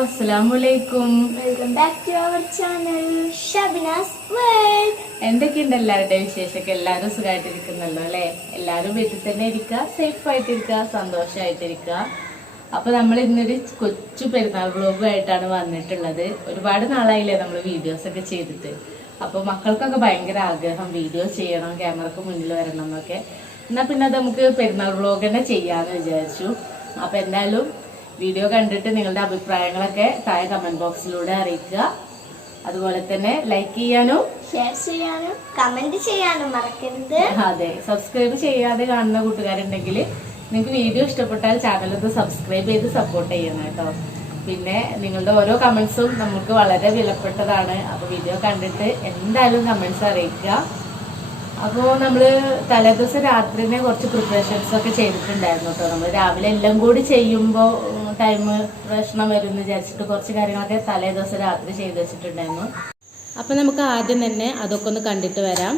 അസ്സലാമുഅലൈക്കും. Welcome back to our channel Shabina's world. എന്തൊക്കെയുണ്ട് എല്ലാവരുടെയും വിശേഷമൊക്കെ? എല്ലാവരും സുഖമായിട്ടിരിക്കുന്നല്ലോ അല്ലെ? എല്ലാവരും വീട്ടിൽ തന്നെ ഇരിക്കുക, സേഫ് ആയിട്ടിരിക്കുക, സന്തോഷമായിട്ടിരിക്കുക. അപ്പൊ നമ്മൾ ഇന്നൊരു കൊച്ചു പെരുന്നാൾ വ്ലോഗുമായിട്ടാണ് വന്നിട്ടുള്ളത്. ഒരുപാട് നാളായില്ലേ നമ്മൾ വീഡിയോസ് ഒക്കെ ചെയ്തിട്ട്. അപ്പൊ മക്കൾക്കൊക്കെ ഭയങ്കര ആഗ്രഹം വീഡിയോ ചെയ്യണം, ക്യാമറക്ക് മുന്നിൽ വരണം എന്നൊക്കെ. എന്നാ പിന്നെ അത് നമുക്ക് പെരുന്നാൾ വ്ലോഗ് തന്നെ ചെയ്യാന്ന് വിചാരിച്ചു. അപ്പൊ എന്തായാലും വീഡിയോ കണ്ടിട്ട് നിങ്ങളുടെ അഭിപ്രായങ്ങളൊക്കെ താഴെ കമന്റ് ബോക്സിലൂടെ അറിയിക്കുക. അതുപോലെ തന്നെ ലൈക്ക് ചെയ്യാനും ഷെയർ ചെയ്യാനും കമന്റ് ചെയ്യാനും മറക്കരുത്. അതെ, സബ്സ്ക്രൈബ് ചെയ്യാതെ കാണുന്ന കൂട്ടുകാരുണ്ടെങ്കിൽ നിങ്ങൾക്ക് വീഡിയോ ഇഷ്ടപ്പെട്ടാൽ ചാനൽ ഒന്ന് സബ്സ്ക്രൈബ് ചെയ്ത് സപ്പോർട്ട് ചെയ്യണം കേട്ടോ. പിന്നെ നിങ്ങളുടെ ഓരോ കമന്റ്സും നമുക്ക് വളരെ വിലപ്പെട്ടതാണ്. അപ്പൊ വീഡിയോ കണ്ടിട്ട് എന്തായാലും കമന്റ്സ് അറിയിക്കുക. അപ്പോൾ നമ്മൾ തലേദിവസം രാത്രിനെ കുറച്ച് പ്രിപ്പറേഷൻസ് ഒക്കെ ചെയ്തിട്ടുണ്ടായിരുന്നു കേട്ടോ. നമ്മൾ രാവിലെ എല്ലാം കൂടി ചെയ്യുമ്പോൾ ടൈം പ്രശ്നം വരും എന്ന് വിചാരിച്ചിട്ട് കുറച്ച് കാര്യങ്ങളൊക്കെ തലേദിവസം രാത്രി ചെയ്ത് വെച്ചിട്ടുണ്ടായിരുന്നു. അപ്പം നമുക്ക് ആദ്യം തന്നെ അതൊക്കെ ഒന്ന് കണ്ടിട്ട് വരാം.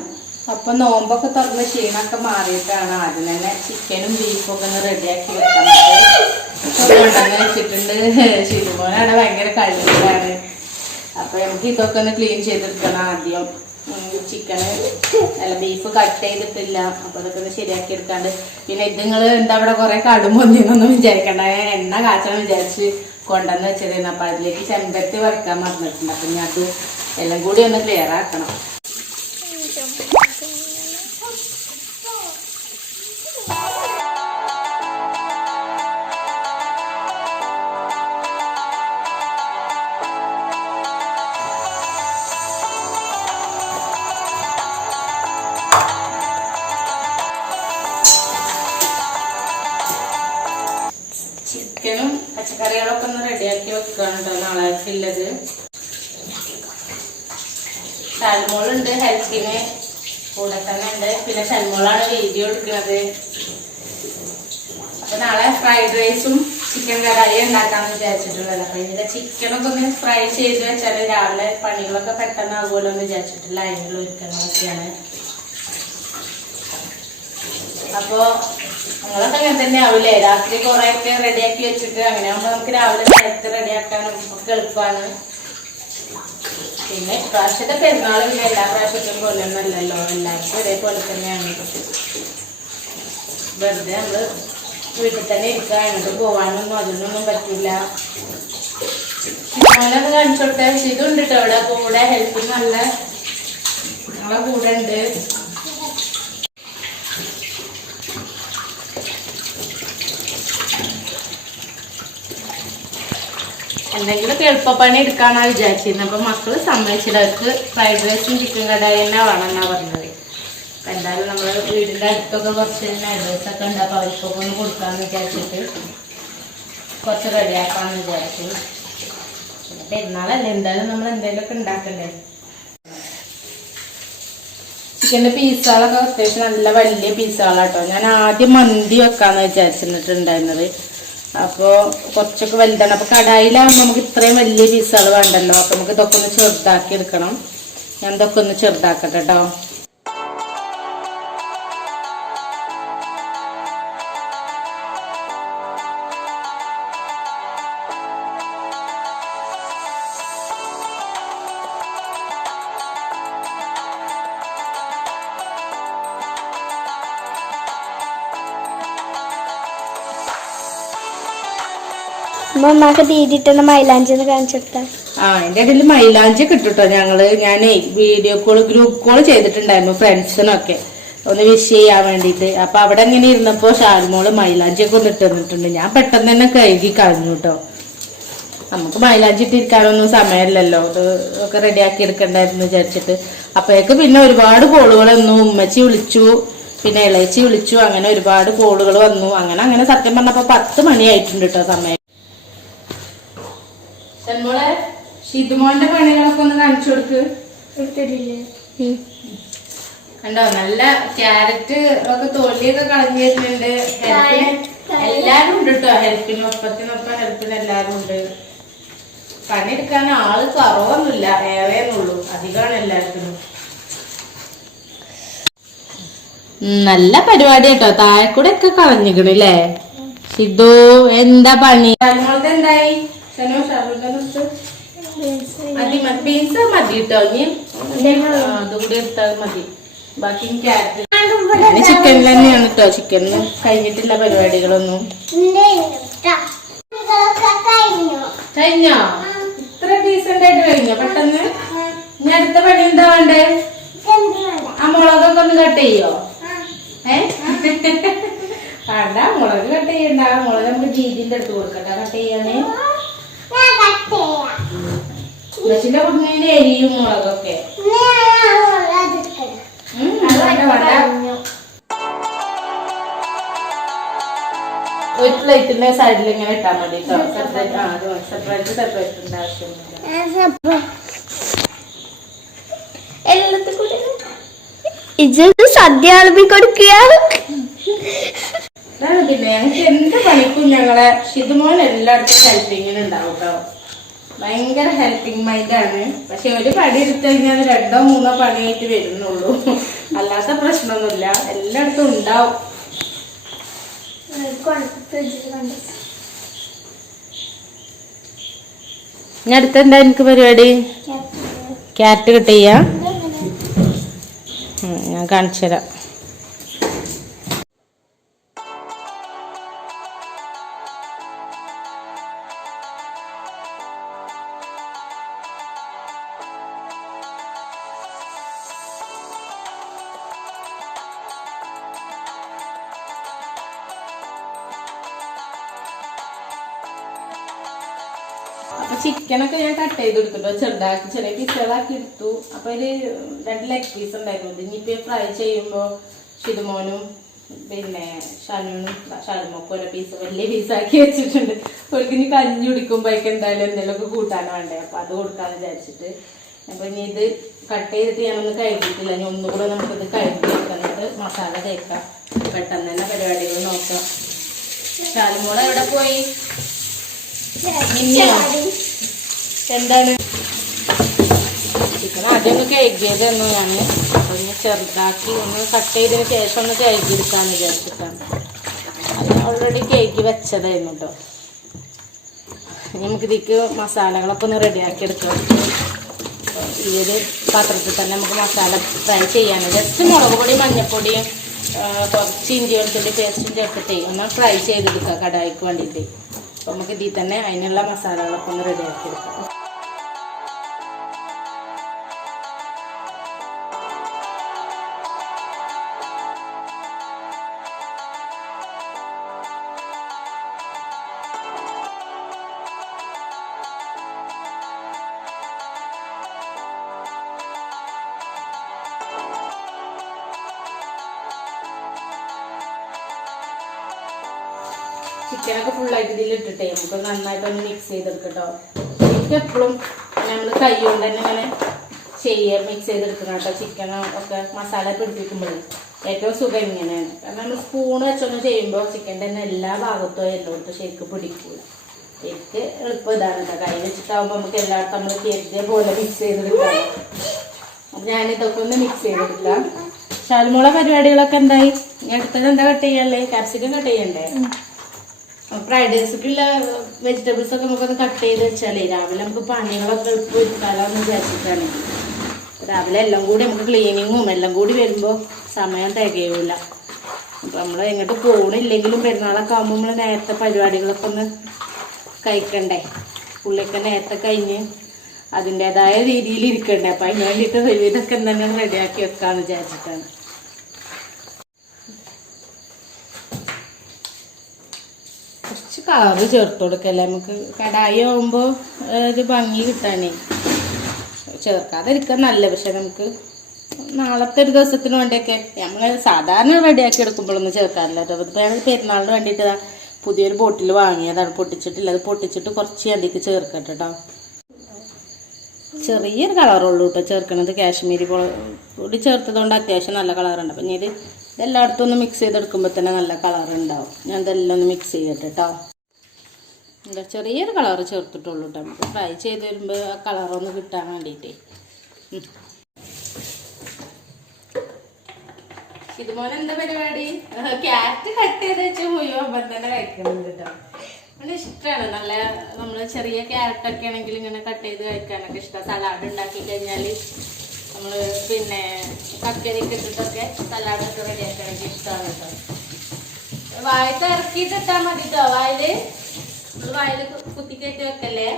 അപ്പം നോമ്പൊക്കെ തുറന്ന് ക്ഷീണമൊക്കെ മാറിയിട്ടാണ് ആദ്യം തന്നെ ചിക്കനും ബീഫും ഒക്കെ ഒന്ന് റെഡിയാക്കി വെക്കാൻ കൊണ്ടുവന്ന് വെച്ചിട്ടുണ്ട്. ശിരുമോനാണ് ഭയങ്കര കഴിവിലാണ്. അപ്പം നമുക്ക് ഇതൊക്കെ ഒന്ന് ക്ലീൻ ചെയ്തെടുക്കണം ആദ്യം. ചിക്കന് അല്ല ബീഫ് കട്ട് ചെയ്തിട്ടില്ല. അപ്പൊ അതൊക്കെ ഒന്ന് ശരിയാക്കി എടുക്കാണ്ട്. പിന്നെ ഇത് നിങ്ങൾ എന്താ അവിടെ കുറെ കടുമൊന്നിന്നൊന്നും വിചാരിക്കണ്ട. എണ്ണ കാച്ചണം വിചാരിച്ച് കൊണ്ടുവന്ന് വെച്ചതായിരുന്നു. അപ്പൊ അതിലേക്ക് ചെമ്പരത്തി വറുക്കാൻ മറന്നിട്ടുണ്ട്. അപ്പൊ ഞാൻ അത് എല്ലാം കൂടി ഒന്ന് ക്ലിയർ ആക്കണം. ചിക്കനും പച്ചക്കറികളൊക്കെ ഒന്ന് റെഡിയാക്കി വെക്കാനുണ്ടോ നാളേക്കുള്ളത്. ഷൽമോളുണ്ട് ഹെൽപ്പിന് കൂടെ തന്നെ ഉണ്ട്. പിന്നെ ഷൽമോളാണ് വീഡിയോ എടുക്കുന്നത്. അപ്പൊ നാളെ ഫ്രൈഡ് റൈസും ചിക്കൻ കടായി ഉണ്ടാക്കാന്ന് വിചാരിച്ചിട്ടുള്ളത്. അപ്പൊ ഇതിന്റെ ചിക്കനൊക്കെ ഒന്ന് ഫ്രൈ ചെയ്ത് വെച്ചാല് രാവിലെ പണികളൊക്കെ പെട്ടെന്നാകുമല്ലോ എന്ന് വിചാരിച്ചിട്ടുള്ള അതിനുള്ള ഒരുക്കങ്ങളൊക്കെയാണ്. അപ്പൊ നിങ്ങളൊക്കെ അങ്ങനെ തന്നെ ആവില്ലേ? രാത്രി കുറെ ഒക്കെ റെഡിയാക്കി വെച്ചിട്ട് അങ്ങനെ ആകുമ്പോ നമുക്ക് രാവിലെ നേരത്തെ റെഡിയാക്കാനും ഒക്കെ എളുപ്പമാണ്. പിന്നെ പ്രാവശ്യത്തെ പെരുന്നാൾ പിന്നെ എല്ലാ പ്രാവശ്യത്തും പോലെ ഒന്നല്ലല്ലോ, എല്ലാവർക്കും ഒരേപോലെ തന്നെയാണ്. വെറുതെ നമ്മള് വീട്ടിൽ തന്നെ ഇരിക്കുക, അങ്ങോട്ട് പോവാനൊന്നും അതിനൊന്നും പറ്റില്ല. ചിക്കനൊന്ന് കാണിച്ചോട്ടെ. ഇതുണ്ട് കേട്ടോ ഇവിടെ കൂടെ ഹെൽപ്പിങ് നല്ല ഞങ്ങളെ കൂടെ ഉണ്ട്. എന്തെങ്കിലുമൊക്കെ എളുപ്പപ്പണി എടുക്കാനാ വിചാരിച്ചിരുന്നത്. അപ്പൊ മക്കള് സമ്മതിച്ചിട്ട് അവർക്ക് ഫ്രൈഡ് റൈസും ചിക്കൻ കടായി തന്നെ വേണമെന്നാ പറഞ്ഞത്. അപ്പൊ എന്തായാലും നമ്മള് വീടിന്റെ അടുത്തൊക്കെ കുറച്ച് നൈബേഴ്സ് ഒക്കെ ഉണ്ട്. അപ്പൊ അവർക്കൊക്കെ ഒന്ന് കൊടുക്കാന്ന് വിചാരിച്ചിട്ട് കുറച്ച് റെഡിയാക്കാന്ന് വിചാരിച്ചു. പിന്നെ പെരുന്നാളല്ലേ, എന്തായാലും നമ്മൾ എന്തെങ്കിലുമൊക്കെ ഉണ്ടാക്കണ്ടേ. ചിക്കൻ്റെ പീസുകളൊക്കെ അത്യാവശ്യം നല്ല വലിയ പീസുകളാട്ടോ. ഞാൻ ആദ്യം മന്തി വെക്കാന്ന് വിചാരിച്ചിട്ടുണ്ടായിരുന്നത്. അപ്പോൾ കുറച്ചൊക്കെ വലുതാണ്. അപ്പോൾ കടായിലാകുമ്പോൾ നമുക്ക് ഇത്രയും വലിയ പീസുകൾ വേണ്ടല്ലോ. അപ്പോൾ നമുക്ക് ഇതൊക്കെ ഒന്ന് ചെറുതാക്കി എടുക്കണം. ഞാൻ ഇതൊക്കെ ഒന്ന് ചെറുതാക്കട്ടെ കേട്ടോ. അമ്മക്ക് തീരിട്ടുന്ന മൈലാഞ്ചി കാണിച്ചെടുത്ത അതിന്റെ ഇടയിൽ മൈലാഞ്ചി കിട്ടുട്ടോ. ഞാനേ വീഡിയോ കോള് ഗ്രൂപ്പ് കോള് ചെയ്തിട്ടുണ്ടായിരുന്നു ഫ്രണ്ട്സിനൊക്കെ ഒന്ന് വിഷ് ചെയ്യാൻ വേണ്ടിട്ട്. അപ്പൊ അവിടെ ഇങ്ങനെ ഇരുന്നപ്പോ ഷാൽമോള് മൈലാഞ്ചി ഒക്കെ ഒന്ന് ഇട്ട് തന്നിട്ടുണ്ട്. ഞാൻ പെട്ടെന്ന് തന്നെ കഴുകി കളഞ്ഞു കേട്ടോ. നമുക്ക് മൈലാഞ്ചി ഇട്ടിരിക്കാനൊന്നും സമയമില്ലല്ലോ, ഇത് ഒക്കെ റെഡിയാക്കി എടുക്കണ്ടായിരുന്നു വിചാരിച്ചിട്ട്. അപ്പോഴേക്ക് പിന്നെ ഒരുപാട് കോളുകളൊന്നും ഉമ്മച്ചി വിളിച്ചു, പിന്നെ ഇളയച്ചി വിളിച്ചു, അങ്ങനെ ഒരുപാട് കോളുകൾ വന്നു. അങ്ങനെ സത്യം പറഞ്ഞപ്പോ 10 മണിയായിട്ടുണ്ട് കേട്ടോ സമയം. ഷൽമോളെ ഷിതുമോന്റെ പണികളൊക്കെ ഒന്ന് കാണിച്ചു കൊടുക്ക്. കണ്ടോ, നല്ല ക്യാരറ്റ് ഒക്കെ തൊലിയൊക്കെ കളഞ്ഞു വരുന്നുണ്ട്. എല്ലാരും ഉണ്ട് കേട്ടോ. ഒപ്പത്തിനൊപ്പം ഹെൽപ്പിന് എല്ലാരും ഉണ്ട്. പണിയെടുക്കാൻ ആള് കുറവൊന്നുമില്ല, ഏറെന്നുള്ളൂ. അധികമാണ് എല്ലാവർക്കും. നല്ല പരിപാടി കേട്ടോ. താഴെക്കൂടെ ഒക്കെ കളഞ്ഞിക്കണില്ലേ. സിദ്ധു എന്താ പണി? എന്തായി ബീൻസ് മതി കേട്ടോ. അതുകൂടി എടുത്താൽ മതി. ബാക്കി ക്യാരറ്റ് ചിക്കനിൽ തന്നെയാണ് കേട്ടോ. ചിക്കനിൽ കഴിഞ്ഞിട്ടില്ല പരിപാടികളൊന്നും. കഴിഞ്ഞോ? ഇത്ര ഡീസന്റ് ആയിട്ട് കഴിഞ്ഞോ പെട്ടെന്ന്? ഇനി അടുത്ത പണി എന്താ വേണ്ടേ? ആ മുളകൊക്കെ ഒന്ന് കട്ട് ചെയ്യോ? വേണ്ട, മുളക് കട്ട് ചെയ്യണ്ട. മുളക് നമുക്ക് ജീതിന്റെ അടുത്ത് കൊടുക്കട്ടെ കട്ട് ചെയ്യാന്. ബസ്സിന്റെ കുടുംബത്തിന് എരിയും മുളകൊക്കെ. ഒരു പ്ലേറ്റിന്റെ സൈഡിൽ ഇങ്ങനെ ഇട്ടാൽ മതി കേട്ടോ. സെപ്പറേറ്റ് സെപ്പറേറ്റ് ആവശ്യമില്ല. ഇത് സദ്യ വിളമ്പി കൊടുക്കുക. പിന്നെ ഞങ്ങൾക്ക് എന്ത് പണിക്കും ഞങ്ങളെ ഷിതുമോൻ എല്ലായിടത്തും ഹെൽപ്പിങ്ങിന് ഉണ്ടാവും കേട്ടോ. ഭയങ്കര ഹെൽപ്പിംഗ് മൈൻഡാണ്. പക്ഷെ ഒരു പണി എടുത്തു കഴിഞ്ഞാൽ 2 or 3 പണിയായിട്ട് വരുന്നുള്ളൂ. അല്ലാത്ത പ്രശ്നമൊന്നുമില്ല, എല്ലായിടത്തും ഉണ്ടാവും. ഇനി അടുത്തെന്താ എനിക്ക് പരിപാടി? ക്യാരറ്റ് കട്ട് ചെയ്യാ. ഞാൻ കാണിച്ചു തരാം. അപ്പൊ ചിക്കനൊക്കെ ഞാൻ കട്ട് ചെയ്ത് എടുത്തിട്ടോ. ചെറുതാക്കി ചെറിയ പീസുകളാക്കി എടുത്തു. അപ്പൊ ഒരു 2 ലെഗ് പീസ് ഉണ്ടായിരുന്നു. ഇനിയിപ്പോ ഫ്രൈ ചെയ്യുമ്പോ ഷിതുമോനും പിന്നെ ഷാലുമൊക്കെ ഓരോ പീസ് വലിയ പീസാക്കി വെച്ചിട്ടുണ്ട്. അവർക്ക് ഇനി കഞ്ഞി കുടിക്കുമ്പോഴേക്ക് എന്തായാലും എന്തെങ്കിലുമൊക്കെ കൂട്ടാൻ വേണ്ടേ. അപ്പൊ അത് കൊടുക്കാന്ന് വിചാരിച്ചിട്ട് അപ്പൊ ഇനി ഇത് കട്ട് ചെയ്തിട്ട് ഞാനൊന്ന് കഴുകിയിട്ടില്ല. ഇനി ഒന്നുകൂടെ നമുക്കിത് കഴുകി വെക്കുന്നത് മസാല തേക്കാം. പെട്ടെന്ന് തന്നെ പരിപാടികൾ നോക്കാം. ഷാലുമോള് എവിടെ പോയി? എന്താണ് ചിക്കൻ ആദ്യം ഒന്ന് കഴുകിയതെന്നു ഞാൻ. അപ്പൊ ഒന്ന് ചെറുതാക്കി ഒന്ന് കട്ട് ചെയ്തതിന് ശേഷം ഒന്ന് കഴുകിയെടുക്കാന്ന് വിചാരിച്ചിട്ടാണ്. അത് ഓൾറെഡി കഴുകി വെച്ചതായിരുന്നു കേട്ടോ. നമുക്ക് ഇതിക്ക് മസാലകളൊക്കെ ഒന്ന് റെഡിയാക്കി എടുക്കാം. ഈ ഒരു പാത്രത്തിൽ തന്നെ നമുക്ക് മസാല ഫ്രൈ ചെയ്യാൻ ജസ്റ്റ് മുളക് പൊടി മഞ്ഞൾപ്പൊടിയും കുറച്ച് ഇഞ്ചി വെളുത്തുള്ളി പേസ്റ്റും ചേർത്തിട്ട് ഒന്ന് ഫ്രൈ ചെയ്തെടുക്കുക കടായിക്ക് വേണ്ടിയിട്ട്. അപ്പോൾ നമുക്ക് ഇതിൽ തന്നെ അതിനുള്ള മസാലകളൊക്കെ ഒന്ന് റെഡിയാക്കി എടുക്കാം. ചിക്കനൊക്കെ ഫുള്ളായിട്ട് ഇതിൽ ഇട്ടിട്ടേ നമുക്ക് നന്നായിട്ടൊന്ന് മിക്സ് ചെയ്തെടുക്കട്ടോ. എനിക്ക് എപ്പോഴും നമ്മൾ കൈ കൊണ്ട് തന്നെ ഇങ്ങനെ മിക്സ് ചെയ്തെടുക്കണം കേട്ടോ. ചിക്കനും ഒക്കെ മസാല പിടിപ്പിക്കുമ്പോഴേ ഏറ്റവും സുഖം ഇങ്ങനെയാണ്. കാരണം നമ്മൾ സ്പൂൺ വെച്ചൊന്ന് ചെയ്യുമ്പോൾ ചിക്കൻ്റെ തന്നെ എല്ലാ ഭാഗത്തും എല്ലായിടത്തും ശരിക്കും പിടിക്കൂല. എനിക്ക് എളുപ്പം ഇതാണ് കേട്ടോ. കൈ വെച്ചിട്ടാകുമ്പോൾ നമുക്ക് എല്ലായിടത്തും നമ്മൾ കരുതിയ പോലെ മിക്സ് ചെയ്തെടുക്കാം. അപ്പം ഞാനിതൊക്കെ ഒന്ന് മിക്സ് ചെയ്തെടുക്കാം. ഷാലുമോളെ പരിപാടികളൊക്കെ എന്തായി? അടുത്തത് എന്താ കട്ട് ചെയ്യല്ലേ? ക്യാപ്സിക്കം കട്ട് ചെയ്യണ്ടേ? ഫ്രൈഡ് റൈസിക്കുള്ള വെജിറ്റബിൾസ് ഒക്കെ നമുക്കൊന്ന് കട്ട് ചെയ്ത് വെച്ചാലേ രാവിലെ നമുക്ക് പണികളൊക്കെ എളുപ്പം എടുക്കാമെന്ന് വിചാരിച്ചിട്ടാണ്. രാവിലെ എല്ലാം കൂടി നമുക്ക് ക്ലീനിങ്ങും എല്ലാം കൂടി വരുമ്പോൾ സമയം തികയൂല. അപ്പം നമ്മൾ എങ്ങോട്ട് പോകണില്ലെങ്കിലും പെരുന്നാളൊക്കെ ആകുമ്പോൾ നമ്മൾ നേരത്തെ പരിപാടികളൊക്കെ ഒന്ന് കഴിക്കണ്ടേ. പുള്ളിയൊക്കെ നേരത്തെ കഴിഞ്ഞ് അതിൻ്റെതായ രീതിയിൽ ഇരിക്കണ്ടേ. അപ്പം അതിന് വേണ്ടിയിട്ട് ഇതൊക്കെ തന്നെ റെഡിയാക്കി വെക്കാമെന്ന് വിചാരിച്ചിട്ടാണ്. കുറച്ച് കളറ് ചേർത്ത് കൊടുക്കല്ലേ നമുക്ക്. കടായി ആകുമ്പോൾ ഒരു ഭംഗി കിട്ടാനേ ചേർക്കാതിരിക്കാൻ നല്ല. പക്ഷെ നമുക്ക് നാളത്തെ ഒരു ദിവസത്തിന് വേണ്ടിയൊക്കെ നമ്മൾ സാധാരണ റെഡിയാക്കി എടുക്കുമ്പോഴൊന്നും ചേർക്കാറില്ല. അതിപ്പോൾ ഞങ്ങൾ പെരുന്നാളിന് വേണ്ടിയിട്ട് പുതിയൊരു ബോട്ടിൽ വാങ്ങിയതാണ്. പൊട്ടിച്ചിട്ടില്ല. അത് പൊട്ടിച്ചിട്ട് കുറച്ച് അതിലേക്ക് ചേർക്കട്ടെ കേട്ടോ. ചെറിയൊരു കളറുള്ളൂ കേട്ടോ ചേർക്കണത്. കാശ്മീരി പൊടി ചേർത്തതുകൊണ്ട് അത്യാവശ്യം നല്ല കളറുണ്ട്. അപ്പം ഇനി ഇത് എല്ലായിടത്തും ഒന്ന് മിക്സ് ചെയ്തെടുക്കുമ്പോൾ തന്നെ നല്ല കളറുണ്ടാവും. ഞാൻ ഇതെല്ലാം ഒന്ന് മിക്സ് ചെയ്തിട്ട് കേട്ടോ. എന്താ ചെറിയൊരു കളറ് ചേർത്തിട്ടുള്ളൂ കേട്ടോ. നമുക്ക് ഫ്രൈ ചെയ്ത് വരുമ്പോൾ ആ കളറൊന്ന് കിട്ടാൻ വേണ്ടിയിട്ടേ. ഇതുപോലെ എന്താ പരിപാടി? ക്യാരറ്റ് കട്ട് ചെയ്ത് വെച്ച് മുഴുവൻ തന്നെ കഴിക്കുന്നുണ്ട് കേട്ടോ. അങ്ങനെ ഇഷ്ടമാണ്. നല്ല നമ്മള് ചെറിയ ക്യാരറ്റൊക്കെ ആണെങ്കിൽ ഇങ്ങനെ കട്ട് ചെയ്ത് കഴിക്കാനൊക്കെ ഇഷ്ടമാണ്. സലാഡ് ഉണ്ടാക്കി കഴിഞ്ഞാൽ നമ്മള് പിന്നെ കക്കരിയൊക്കെ ഇട്ടിട്ടൊക്കെ സലാഡൊക്കെ റെഡിയാക്കാനൊക്കെ ഇഷ്ടമാണ് കേട്ടോ. വായക്ക് ഇറക്കിയിട്ടിട്ടാ മതി കേട്ടോ. വായില് കുത്തിക്കയറ്റി വെക്കല്ലേ.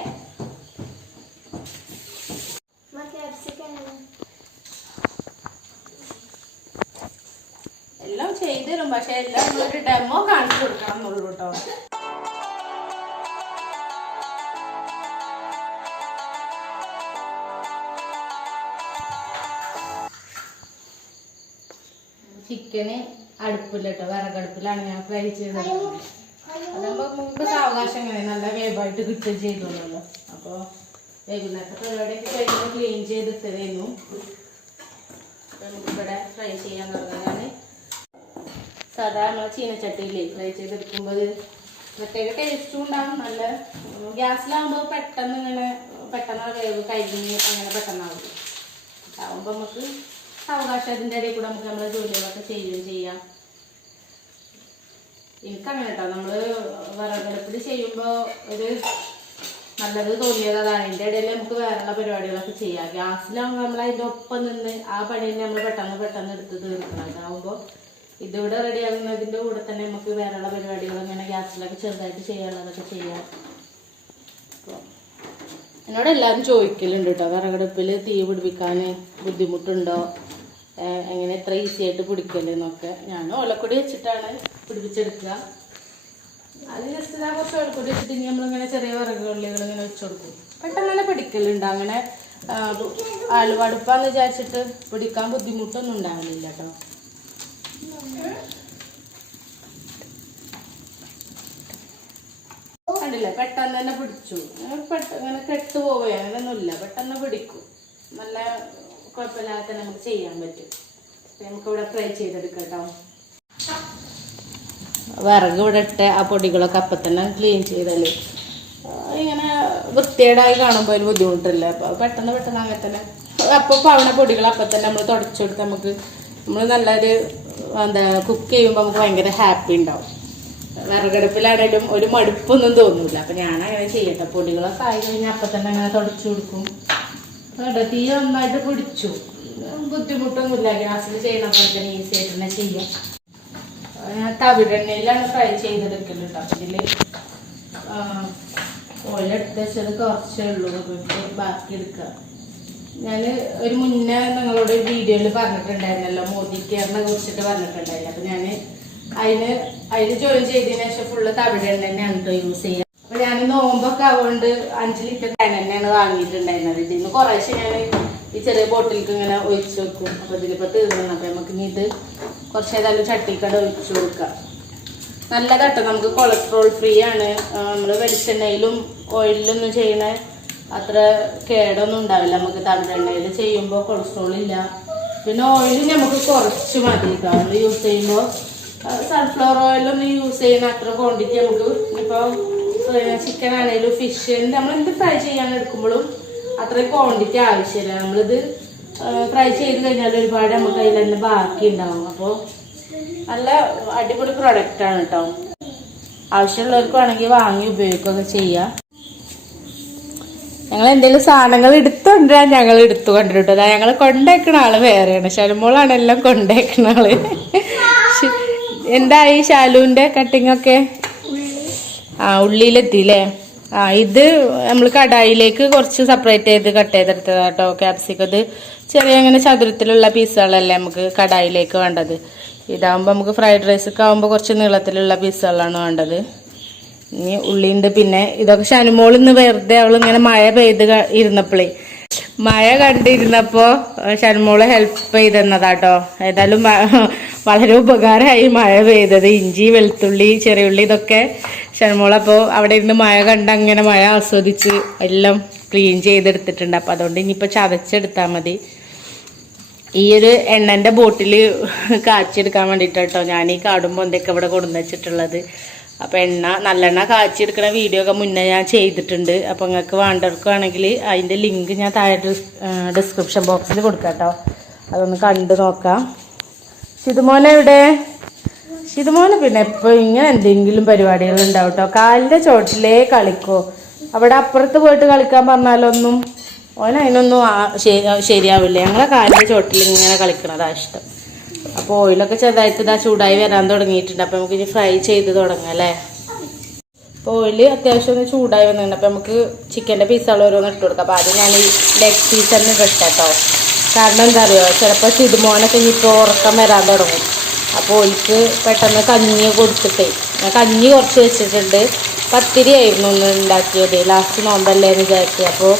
എല്ലാം ചെയ്തു തരും, പക്ഷെ എല്ലാം നമ്മളൊരു ഡെമോ കാണിച്ചു കൊടുക്കണം എന്നുള്ളൂ കേട്ടോ. ചിക്കന് അടുപ്പില്ലട്ടോ, വിറകടുപ്പിലാണ് ഞാൻ ഫ്രൈ ചെയ്തത്. അതാകുമ്പോ നമുക്ക് സാവകാശം ഇങ്ങനെ നല്ല വേവായിട്ട് കിട്ടുകയും ചെയ്തോളൂല്ലോ. അപ്പോൾ വൈകുന്നേരത്തെ പരിപാടിയൊക്കെ കഴിഞ്ഞ് ക്ലീൻ ചെയ്തിട്ടതായിരുന്നു. അപ്പം നമുക്കിവിടെ ഫ്രൈ ചെയ്യാൻ തുടങ്ങാനാണ്. സാധാരണ ചീനച്ചട്ടിയില്ലേ ഫ്രൈ ചെയ്തെടുക്കുമ്പോൾ പ്രത്യേക ടേസ്റ്റും ഉണ്ടാകും. നല്ല ഗ്യാസിലാകുമ്പോൾ പെട്ടെന്ന് വേവ് കഴിഞ്ഞ് അങ്ങനെ പെട്ടെന്നാവും. ആകുമ്പോൾ നമുക്ക് സാവകാശം അതിൻ്റെ ഇടയിൽ കൂടെ നമുക്ക് നമ്മളെ ജോലികളൊക്കെ ചെയ്യുകയും ചെയ്യാം. എനിക്കങ്ങനെ കേട്ടോ, നമ്മള് വിറകടുപ്പിൽ ചെയ്യുമ്പോൾ ഒരു നല്ലത് തോന്നിയത് അതാണ്. അതിൻ്റെ ഇടയിൽ നമുക്ക് വേറെയുള്ള പരിപാടികളൊക്കെ ചെയ്യാം. ഗ്യാസിലാകുമ്പോൾ നമ്മൾ അതിൻ്റെ ഒപ്പം നിന്ന് ആ പണി തന്നെ നമ്മൾ പെട്ടെന്ന് എടുത്ത് തീർക്കണം. അതാകുമ്പോൾ ഇതിവിടെ റെഡി ആകുന്നതിൻ്റെ കൂടെ തന്നെ നമുക്ക് വേറെയുള്ള പരിപാടികൾ ഇങ്ങനെ ഗ്യാസിലൊക്കെ ചെറുതായിട്ട് ചെയ്യാനുള്ളതൊക്കെ ചെയ്യാം. അപ്പോൾ എന്നോട് എല്ലാവരും ചോദിക്കലുണ്ട് കേട്ടോ, വിറകടുപ്പിൽ തീ പിടിപ്പിക്കാൻ ബുദ്ധിമുട്ടുണ്ടോ, എങ്ങനെ എത്ര ഈസി ആയിട്ട് പിടിക്കലെന്നൊക്കെ. ഞാൻ ഓലക്കൊടി വെച്ചിട്ടാണ് പിടിപ്പിച്ചെടുക്കുക. അത് ജസ്റ്റ് കുറച്ച് ഓലക്കൊടി വെച്ചിട്ട് ഇനി നമ്മളിങ്ങനെ ചെറിയ വിറകുള്ളികൾ ഇങ്ങനെ വെച്ച് കൊടുക്കും. പെട്ടെന്ന് തന്നെ പിടിക്കലുണ്ട്. അങ്ങനെ ആലുവടുപ്പാന്ന് വിചാരിച്ചിട്ട് പിടിക്കാൻ ബുദ്ധിമുട്ടൊന്നും ഉണ്ടാവലില്ല കേട്ടോ. കണ്ടില്ലേ, പെട്ടെന്ന് തന്നെ പിടിച്ചു. ഇങ്ങനെ കെട്ടു പോവുകയോ അങ്ങനെയൊന്നുമില്ല, പെട്ടെന്ന് പിടിക്കും. നല്ല കുഴപ്പമില്ലാതെ തന്നെ നമുക്ക് ചെയ്യാൻ പറ്റും. നമുക്കിവിടെ ഫ്രൈ ചെയ്തെടുക്കാം കേട്ടോ. വിറക് ഇവിടെ ഇട്ട് ആ പൊടികളൊക്കെ അപ്പം തന്നെ ക്ലീൻ ചെയ്തല്ലേ ഇങ്ങനെ വൃത്തികേടായി കാണുമ്പോൾ ഒരു ബുദ്ധിമുട്ടില്ല. അപ്പോൾ പെട്ടെന്ന് അങ്ങനെ തന്നെ അപ്പോൾ പാവണ പൊടികൾ അപ്പം തന്നെ നമ്മൾ തുടച്ചെടുത്ത് നമുക്ക് നമ്മൾ നല്ലൊരു കുക്ക് ചെയ്യുമ്പോൾ നമുക്ക് ഭയങ്കര ഹാപ്പി ഉണ്ടാവും. വിറകടുപ്പിലാണെങ്കിലും ഒരു മടുപ്പൊന്നും തോന്നില്ല. അപ്പം ഞാനങ്ങനെ ചെയ്യട്ടെ. പൊടികളൊക്കെ ആയി കഴിഞ്ഞാൽ അപ്പം തന്നെ അങ്ങനെ തുടച്ചു കൊടുക്കും. തീ നന്നായിട്ട് പിടിച്ചു, ബുദ്ധിമുട്ടൊന്നുമില്ല. ഗ്യാസിൽ ചെയ്യണ പോലെ തന്നെ ഈസി ആയിട്ട് തന്നെ ചെയ്യാം. ഞാൻ തവിടെണ്ണയിലാണ് ഫ്രൈ ചെയ്തെടുക്കലുണ്ട്. അപ്പം ഇതിൽ ഓയിലെടുത്ത് വെച്ചത് കുറച്ചേ ഉള്ളൂ, ബാക്കി എടുക്കുക. ഞാൻ ഒരു മുന്നേ നിങ്ങളോട് വീഡിയോയിൽ പറഞ്ഞിട്ടുണ്ടായിരുന്നല്ലോ, മോദി കെയറിനെ കുറിച്ചിട്ട് പറഞ്ഞിട്ടുണ്ടായിരുന്നു. അപ്പം ഞാൻ അതിന് ജോയിൻ ചെയ്തതിന് ശേഷം ഫുള്ള് തവിടെണ്ണ തന്നെയാണ് കേട്ടോ യൂസ് ചെയ്യുക. അപ്പൊ ഞാൻ നോമ്പൊക്കെ അതുകൊണ്ട് 5 ലിറ്റർ തന്നെയാണ് വാങ്ങിയിട്ടുണ്ടായിരുന്നത്. ഇതിന് കുറേശ്ശെ ഞാൻ ഈ ചെറിയ ബോട്ടിലേക്ക് ഇങ്ങനെ ഒഴിച്ചു വെക്കും. അപ്പൊ ഇതിലിപ്പോ തീർന്നു. അപ്പൊ നമുക്ക് ഇനി ഇത് കുറച്ച് ഏതായാലും ചട്ടിക്കട ഒഴിച്ചു കൊടുക്കാം. നല്ലതാട്ടോ, നമുക്ക് കൊളസ്ട്രോൾ ഫ്രീ ആണ്. നമ്മള് വെളിച്ചെണ്ണയിലും ഓയിലൊന്നും ചെയ്യണ അത്ര കേടൊന്നും ഉണ്ടാവില്ല. നമുക്ക് തവിടെണ്ണയിൽ ചെയ്യുമ്പോൾ കൊളസ്ട്രോൾ ഇല്ല. പിന്നെ ഓയിലും നമുക്ക് കുറച്ച് മതി കേട്ടോ. നമ്മൾ യൂസ് ചെയ്യുമ്പോൾ സൺഫ്ലവർ ഓയിലൊന്നും യൂസ് ചെയ്യുന്ന അത്ര ക്വാണ്ടിറ്റി നമുക്ക് ഇപ്പോൾ ചിക്കൻ ആണെങ്കിലും ഫിഷ് നമ്മൾ എന്ത് ഫ്രൈ ചെയ്യാൻ എടുക്കുമ്പോഴും അത്രയും ക്വാണ്ടിറ്റി ആവശ്യമില്ല. നമ്മളിത് ഫ്രൈ ചെയ്ത് കഴിഞ്ഞാൽ ഒരുപാട് നമുക്ക് അതിൽ തന്നെ ബാക്കി ഉണ്ടാവും. അപ്പോൾ നല്ല അടിപൊളി പ്രൊഡക്റ്റാണ് കേട്ടോ. ആവശ്യമുള്ളവർക്ക് വേണമെങ്കിൽ വാങ്ങി ഉപയോഗിക്കുകയൊക്കെ ചെയ്യാം. ഞങ്ങൾ എന്തെങ്കിലും സാധനങ്ങൾ എടുത്തുകൊണ്ടിരാൻ ഞങ്ങൾ എടുത്തു കൊണ്ടിരുട്ടോ. അതാ ഞങ്ങൾ കൊണ്ടേക്കണ ആള് വേറെയാണ്. ശാലുമോളാണ് എല്ലാം കൊണ്ടേക്കണ ആള്. എന്തായി ശാലുവിന്റെ കട്ടിങ് ഒക്കെ? ഉള്ളിയിലെത്തിയില്ലേ? ഇത് നമ്മൾ കടായിലേക്ക് കുറച്ച് സെപ്പറേറ്റ് ചെയ്ത് കട്ട് ചെയ്തെടുത്തതാ കേട്ടോ. ക്യാപ്സിക്കം ഇത് ചെറിയ അങ്ങനെ ചതുരത്തിലുള്ള പീസുകളല്ലേ നമുക്ക് കടായിലേക്ക് വേണ്ടത്. ഇതാകുമ്പോൾ നമുക്ക് ഫ്രൈഡ് റൈസ് ഒക്കെ ആകുമ്പോൾ കുറച്ച് നീളത്തിലുള്ള പീസുകളാണ് വേണ്ടത്. ഇനി ഉള്ളിയുണ്ട്. പിന്നെ ഇതൊക്കെ ഷാനുമോൾ ഇന്ന് വെറുതെ അവളിങ്ങനെ മഴ പെയ്ത് ഇരുന്നപ്പോഴേ മഴ കണ്ടിരുന്നപ്പോൾ ഷാനുമോള് ഹെൽപ്പ് ചെയ്തെന്നതാട്ടോ. ഏതായാലും വളരെ ഉപകാരമായി മഴ പെയ്തത്. ഇഞ്ചി, വെളുത്തുള്ളി, ചെറിയുള്ളി ഇതൊക്കെ ഷാനുമോളപ്പോൾ അവിടെ ഇരുന്ന് മഴ കണ്ട് അങ്ങനെ മഴ ആസ്വദിച്ച് എല്ലാം ക്ലീൻ ചെയ്തെടുത്തിട്ടുണ്ട്. അപ്പം അതുകൊണ്ട് ഇനിയിപ്പോൾ ചതച്ചെടുത്താൽ മതി. ഈ ഒരു എണ്ണൻ്റെ ബോട്ടിൽ കാച്ചിയെടുക്കാൻ വേണ്ടിയിട്ടോ ഞാൻ ഈ കാടുമ്പോൾ എന്തൊക്കെ ഇവിടെ കൊണ്ടുവന്ന് വെച്ചിട്ടുള്ളത്. അപ്പോൾ നല്ലെണ്ണ കാച്ചിയെടുക്കുന്ന വീഡിയോ ഒക്കെ മുന്നേ ഞാൻ ചെയ്തിട്ടുണ്ട്. അപ്പോൾ നിങ്ങൾക്ക് വേണ്ടവർക്ക് വേണമെങ്കിൽ അതിൻ്റെ ലിങ്ക് ഞാൻ താഴെ ഡിസ്ക്രിപ്ഷൻ ബോക്സിൽ കൊടുക്കാം കേട്ടോ. അതൊന്ന് കണ്ടു നോക്കാം. ഷിതുമോനെ എവിടെ? ഷിതുമോന് പിന്നെ എപ്പോഴും ഇങ്ങനെ എന്തെങ്കിലും പരിപാടികൾ ഉണ്ടാവും കേട്ടോ. കാലിൻ്റെ ചോട്ടിലേ കളിക്കോ. അവിടെ അപ്പുറത്ത് പോയിട്ട് കളിക്കാൻ പറഞ്ഞാലൊന്നും അതിനൊന്നും ശരിയാവില്ല. ഞങ്ങളെ കാലിൻ്റെ ചോട്ടിൽ ഇങ്ങനെ കളിക്കണതാണ് ഇഷ്ടം. അപ്പോൾ ഓയിലൊക്കെ ചെറുതായിട്ട് ഇതാ ചൂടായി വരാൻ തുടങ്ങിയിട്ടുണ്ട്. അപ്പോൾ നമുക്ക് ഇനി ഫ്രൈ ചെയ്ത് തുടങ്ങാം അല്ലേ. അപ്പോൾ ഓയിൽ അത്യാവശ്യം ഒന്ന് ചൂടായി വന്നിട്ടുണ്ട്. അപ്പോൾ നമുക്ക് ചിക്കൻ്റെ പീസുകൾ ഓരോന്ന് ഇട്ട് കൊടുക്കാം. അപ്പോൾ ആദ്യം ഞാൻ ഈ ലെഗ് പീസ് തന്നെ ഇട്ടാം കേട്ടോ. കാരണം എന്താ അറിയോ, ചിലപ്പോൾ ഷിതുമോനൊക്കെ ഇനിയിപ്പോൾ ഉറക്കം വരാൻ തുടങ്ങും. അപ്പോൾ ഓയിക്ക് പെട്ടെന്ന് കഞ്ഞി കൊടുത്തിട്ടേ, ഞാൻ കഞ്ഞി കുറച്ച് വെച്ചിട്ടുണ്ട്. പത്തിരി ആയിരുന്നു ഒന്ന് ഉണ്ടാക്കിയത്, ലാസ്റ്റ് നോമ്പല്ലേ എന്ന് വിചാരിച്ചു. അപ്പോൾ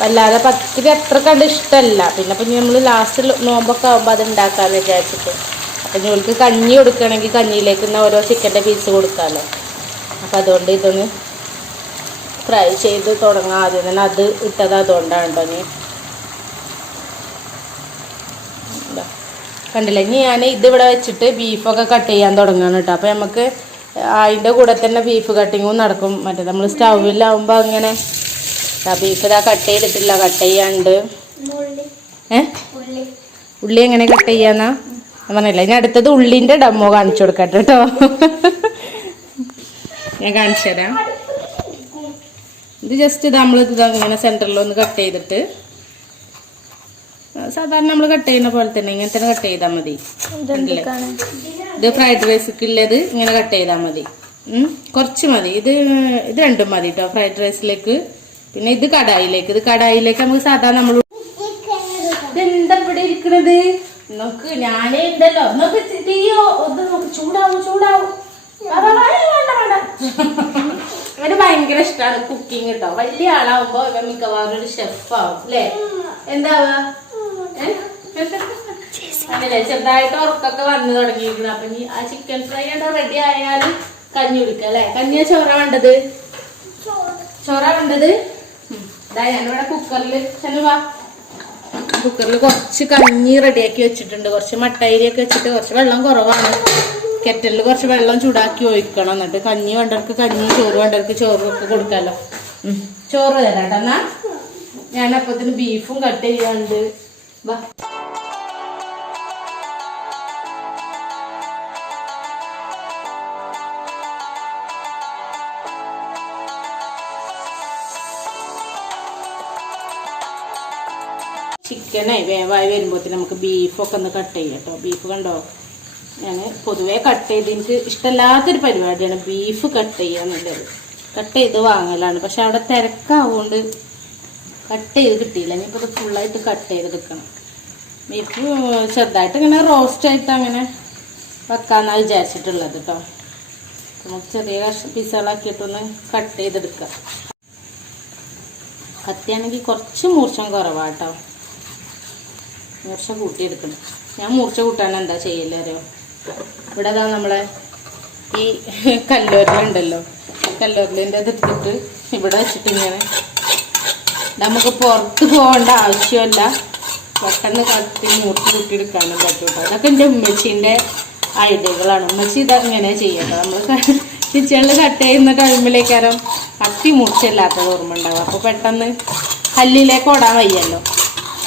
വല്ലാതെ പത്തിരി അത്ര കണ്ട് ഇഷ്ടമല്ല. പിന്നെ അപ്പം നമ്മൾ ലാസ്റ്റ് നോമ്പൊക്കെ ആകുമ്പോൾ അത് ഉണ്ടാക്കാമെന്ന് വിചാരിച്ചിട്ട്. അപ്പം ഞങ്ങൾക്ക് കഞ്ഞി കൊടുക്കുകയാണെങ്കിൽ കഞ്ഞിയിലേക്ക് തന്നെ ഓരോ ചിക്കൻ്റെ പീസ് കൊടുക്കാമല്ലോ. അപ്പം അതുകൊണ്ട് ഇതൊന്ന് ഫ്രൈ ചെയ്ത് തുടങ്ങാം. ആദ്യം തന്നെ അത് ഇട്ടത് അതുകൊണ്ടാണ് കേട്ടോ. നീ കണ്ടില്ല, ഇനി ഞാൻ ഇതിവിടെ വെച്ചിട്ട് ബീഫൊക്കെ കട്ട് ചെയ്യാൻ തുടങ്ങുകയാണ് കേട്ടോ. അപ്പോൾ നമുക്ക് അതിൻ്റെ കൂടെ തന്നെ ബീഫ് കട്ടിങ്ങും നടക്കും. മറ്റേ നമ്മൾ സ്റ്റൗവിലാവുമ്പോൾ അങ്ങനെ ബീഫ് ഇതാ കട്ട് ചെയ്തിട്ടില്ല, കട്ട് ചെയ്യാണ്ട്. ഉള്ളി എങ്ങനെ കട്ട് ചെയ്യാന്നാ ഞാൻ പറഞ്ഞില്ല. ഇനി അടുത്തത് ഉള്ളിൻ്റെ ഡമ്മോ കാണിച്ചു കൊടുക്കട്ടെ കേട്ടോ. ഞാൻ കാണിച്ചു തരാം. ഇത് ജസ്റ്റ് ഇത് നമ്മൾ ഇത് ഇങ്ങനെ സെൻറ്ററിലൊന്ന് കട്ട് ചെയ്തിട്ട് സാധാരണ നമ്മൾ കട്ട് ചെയ്യുന്ന പോലെ തന്നെ ഇങ്ങനെ തന്നെ കട്ട് ചെയ്താൽ മതി. ഇത് ഫ്രൈഡ് റൈസിക്കുള്ളത് ഇങ്ങനെ കട്ട് ചെയ്താൽ മതി. കുറച്ച് മതി. ഇത് രണ്ടും മതി കേട്ടോ ഫ്രൈഡ് റൈസിലേക്ക്. പിന്നെ ഇത് കടായിലേക്ക് നമുക്ക് സാധാരണ നമ്മൾ എന്താ ഇവിടെ ഇരിക്കണത് നോക്ക്. ഞാനേ ഉണ്ടല്ലോ നോക്ക്. തീയോ ഒന്ന് നോക്ക്. ചൂടാവും. ഇവന് ഭയങ്കര ഇഷ്ടമാണ് കുക്കിംഗ് കേട്ടോ. വലിയ ആളാവുമ്പോ ഇവൻ മിക്കവാറും ഒരു ഷെഫാവും അല്ലേ. എന്താവാ അങ്ങനെ ചെറുതായിട്ട് ഉറക്കൊക്കെ വന്നു തുടങ്ങിയിരിക്കണം. അപ്പൊ ഇനി ആ ചിക്കൻ ഫ്രൈ ഉണ്ടോ റെഡി ആയാലും കഞ്ഞി കുടിക്കാം അല്ലെ. കഞ്ഞിയാ ചോറ വേണ്ടത്? ഞാനിവിടെ കുക്കറിൽ കുറച്ച് കഞ്ഞി റെഡിയാക്കി വെച്ചിട്ടുണ്ട്. കുറച്ച് മട്ടയിരിയൊക്കെ വെച്ചിട്ട് കുറച്ച് വെള്ളം കുറവാണ്. കെറ്റലിൽ കുറച്ച് വെള്ളം ചൂടാക്കി ഒഴിക്കണം. എന്നിട്ട് കഞ്ഞി വേണ്ടവർക്ക് കഞ്ഞി, ചോറ് വേണ്ടവർക്ക് ചോറൊക്കെ കൊടുക്കാമല്ലോ. ചോറ് തരാട്ടോ. എന്നാ ഞാനപ്പത്തിന് ബീഫും കട്ട് ചെയ്യാണ്ട്. വാ, ചിക്കനായി വേവായി വരുമ്പോഴത്തേന് നമുക്ക് ബീഫൊക്കെ ഒന്ന് കട്ട് ചെയ്യാം കേട്ടോ. ബീഫ് കണ്ടോ, ഞാൻ പൊതുവേ കട്ട് ചെയ്ത് എനിക്ക് ഇഷ്ടമില്ലാത്തൊരു പരിപാടിയാണ് ബീഫ് കട്ട് ചെയ്യാന്നുള്ളത്. കട്ട് ചെയ്ത് വാങ്ങലാണ്. പക്ഷെ അവിടെ തിരക്കാവുകൊണ്ട് കട്ട് ചെയ്ത് കിട്ടിയില്ല. ഇനിയിപ്പോൾ ഇത് ഫുള്ളായിട്ട് കട്ട് ചെയ്തെടുക്കണം. ബീഫ് ചെറുതായിട്ട് ഇങ്ങനെ റോസ്റ്റായിട്ട് അങ്ങനെ വെക്കാമെന്നാണ് വിചാരിച്ചിട്ടുള്ളത് കേട്ടോ. നമുക്ക് ചെറിയ പീസുകളാക്കിയിട്ടൊന്ന് കട്ട് ചെയ്തെടുക്കാം. കത്തിയാണെങ്കിൽ കുറച്ച് മൂർച്ചം കുറവാട്ടോ. മൂർച്ച കൂട്ടിയെടുക്കണം. ഞാൻ മൂർച്ച കൂട്ടാൻ എന്താ ചെയ്യല്ലേ അറിയോ, ഇവിടെ അതാ നമ്മളെ ഈ കല്ലോരലുണ്ടല്ലോ, കല്ലോരലിൻ്റെ എടുത്തിട്ട് ഇവിടെ വെച്ചിട്ട് ഇങ്ങനെ നമുക്ക് പുറത്ത് പോകേണ്ട ആവശ്യമല്ല. പെട്ടെന്ന് കത്തി മൂർച്ച കൂട്ടിയെടുക്കാനും പറ്റും കേട്ടോ. അതൊക്കെ എൻ്റെ ഉമ്മച്ചീൻ്റെ ഐഡിയകളാണ്. ഉമ്മച്ചി ഇതങ്ങനെ ചെയ്യട്ടോ. നമ്മൾ കിച്ചണിൽ കട്ട് ചെയ്യുന്ന ടൈമിലേക്കാരം കത്തി മൂർച്ചയില്ലാത്തത് ഓർമ്മ ഉണ്ടാവും. അപ്പോൾ പെട്ടെന്ന് കല്ലിലേക്ക് ഓടാൻ വയ്യല്ലോ.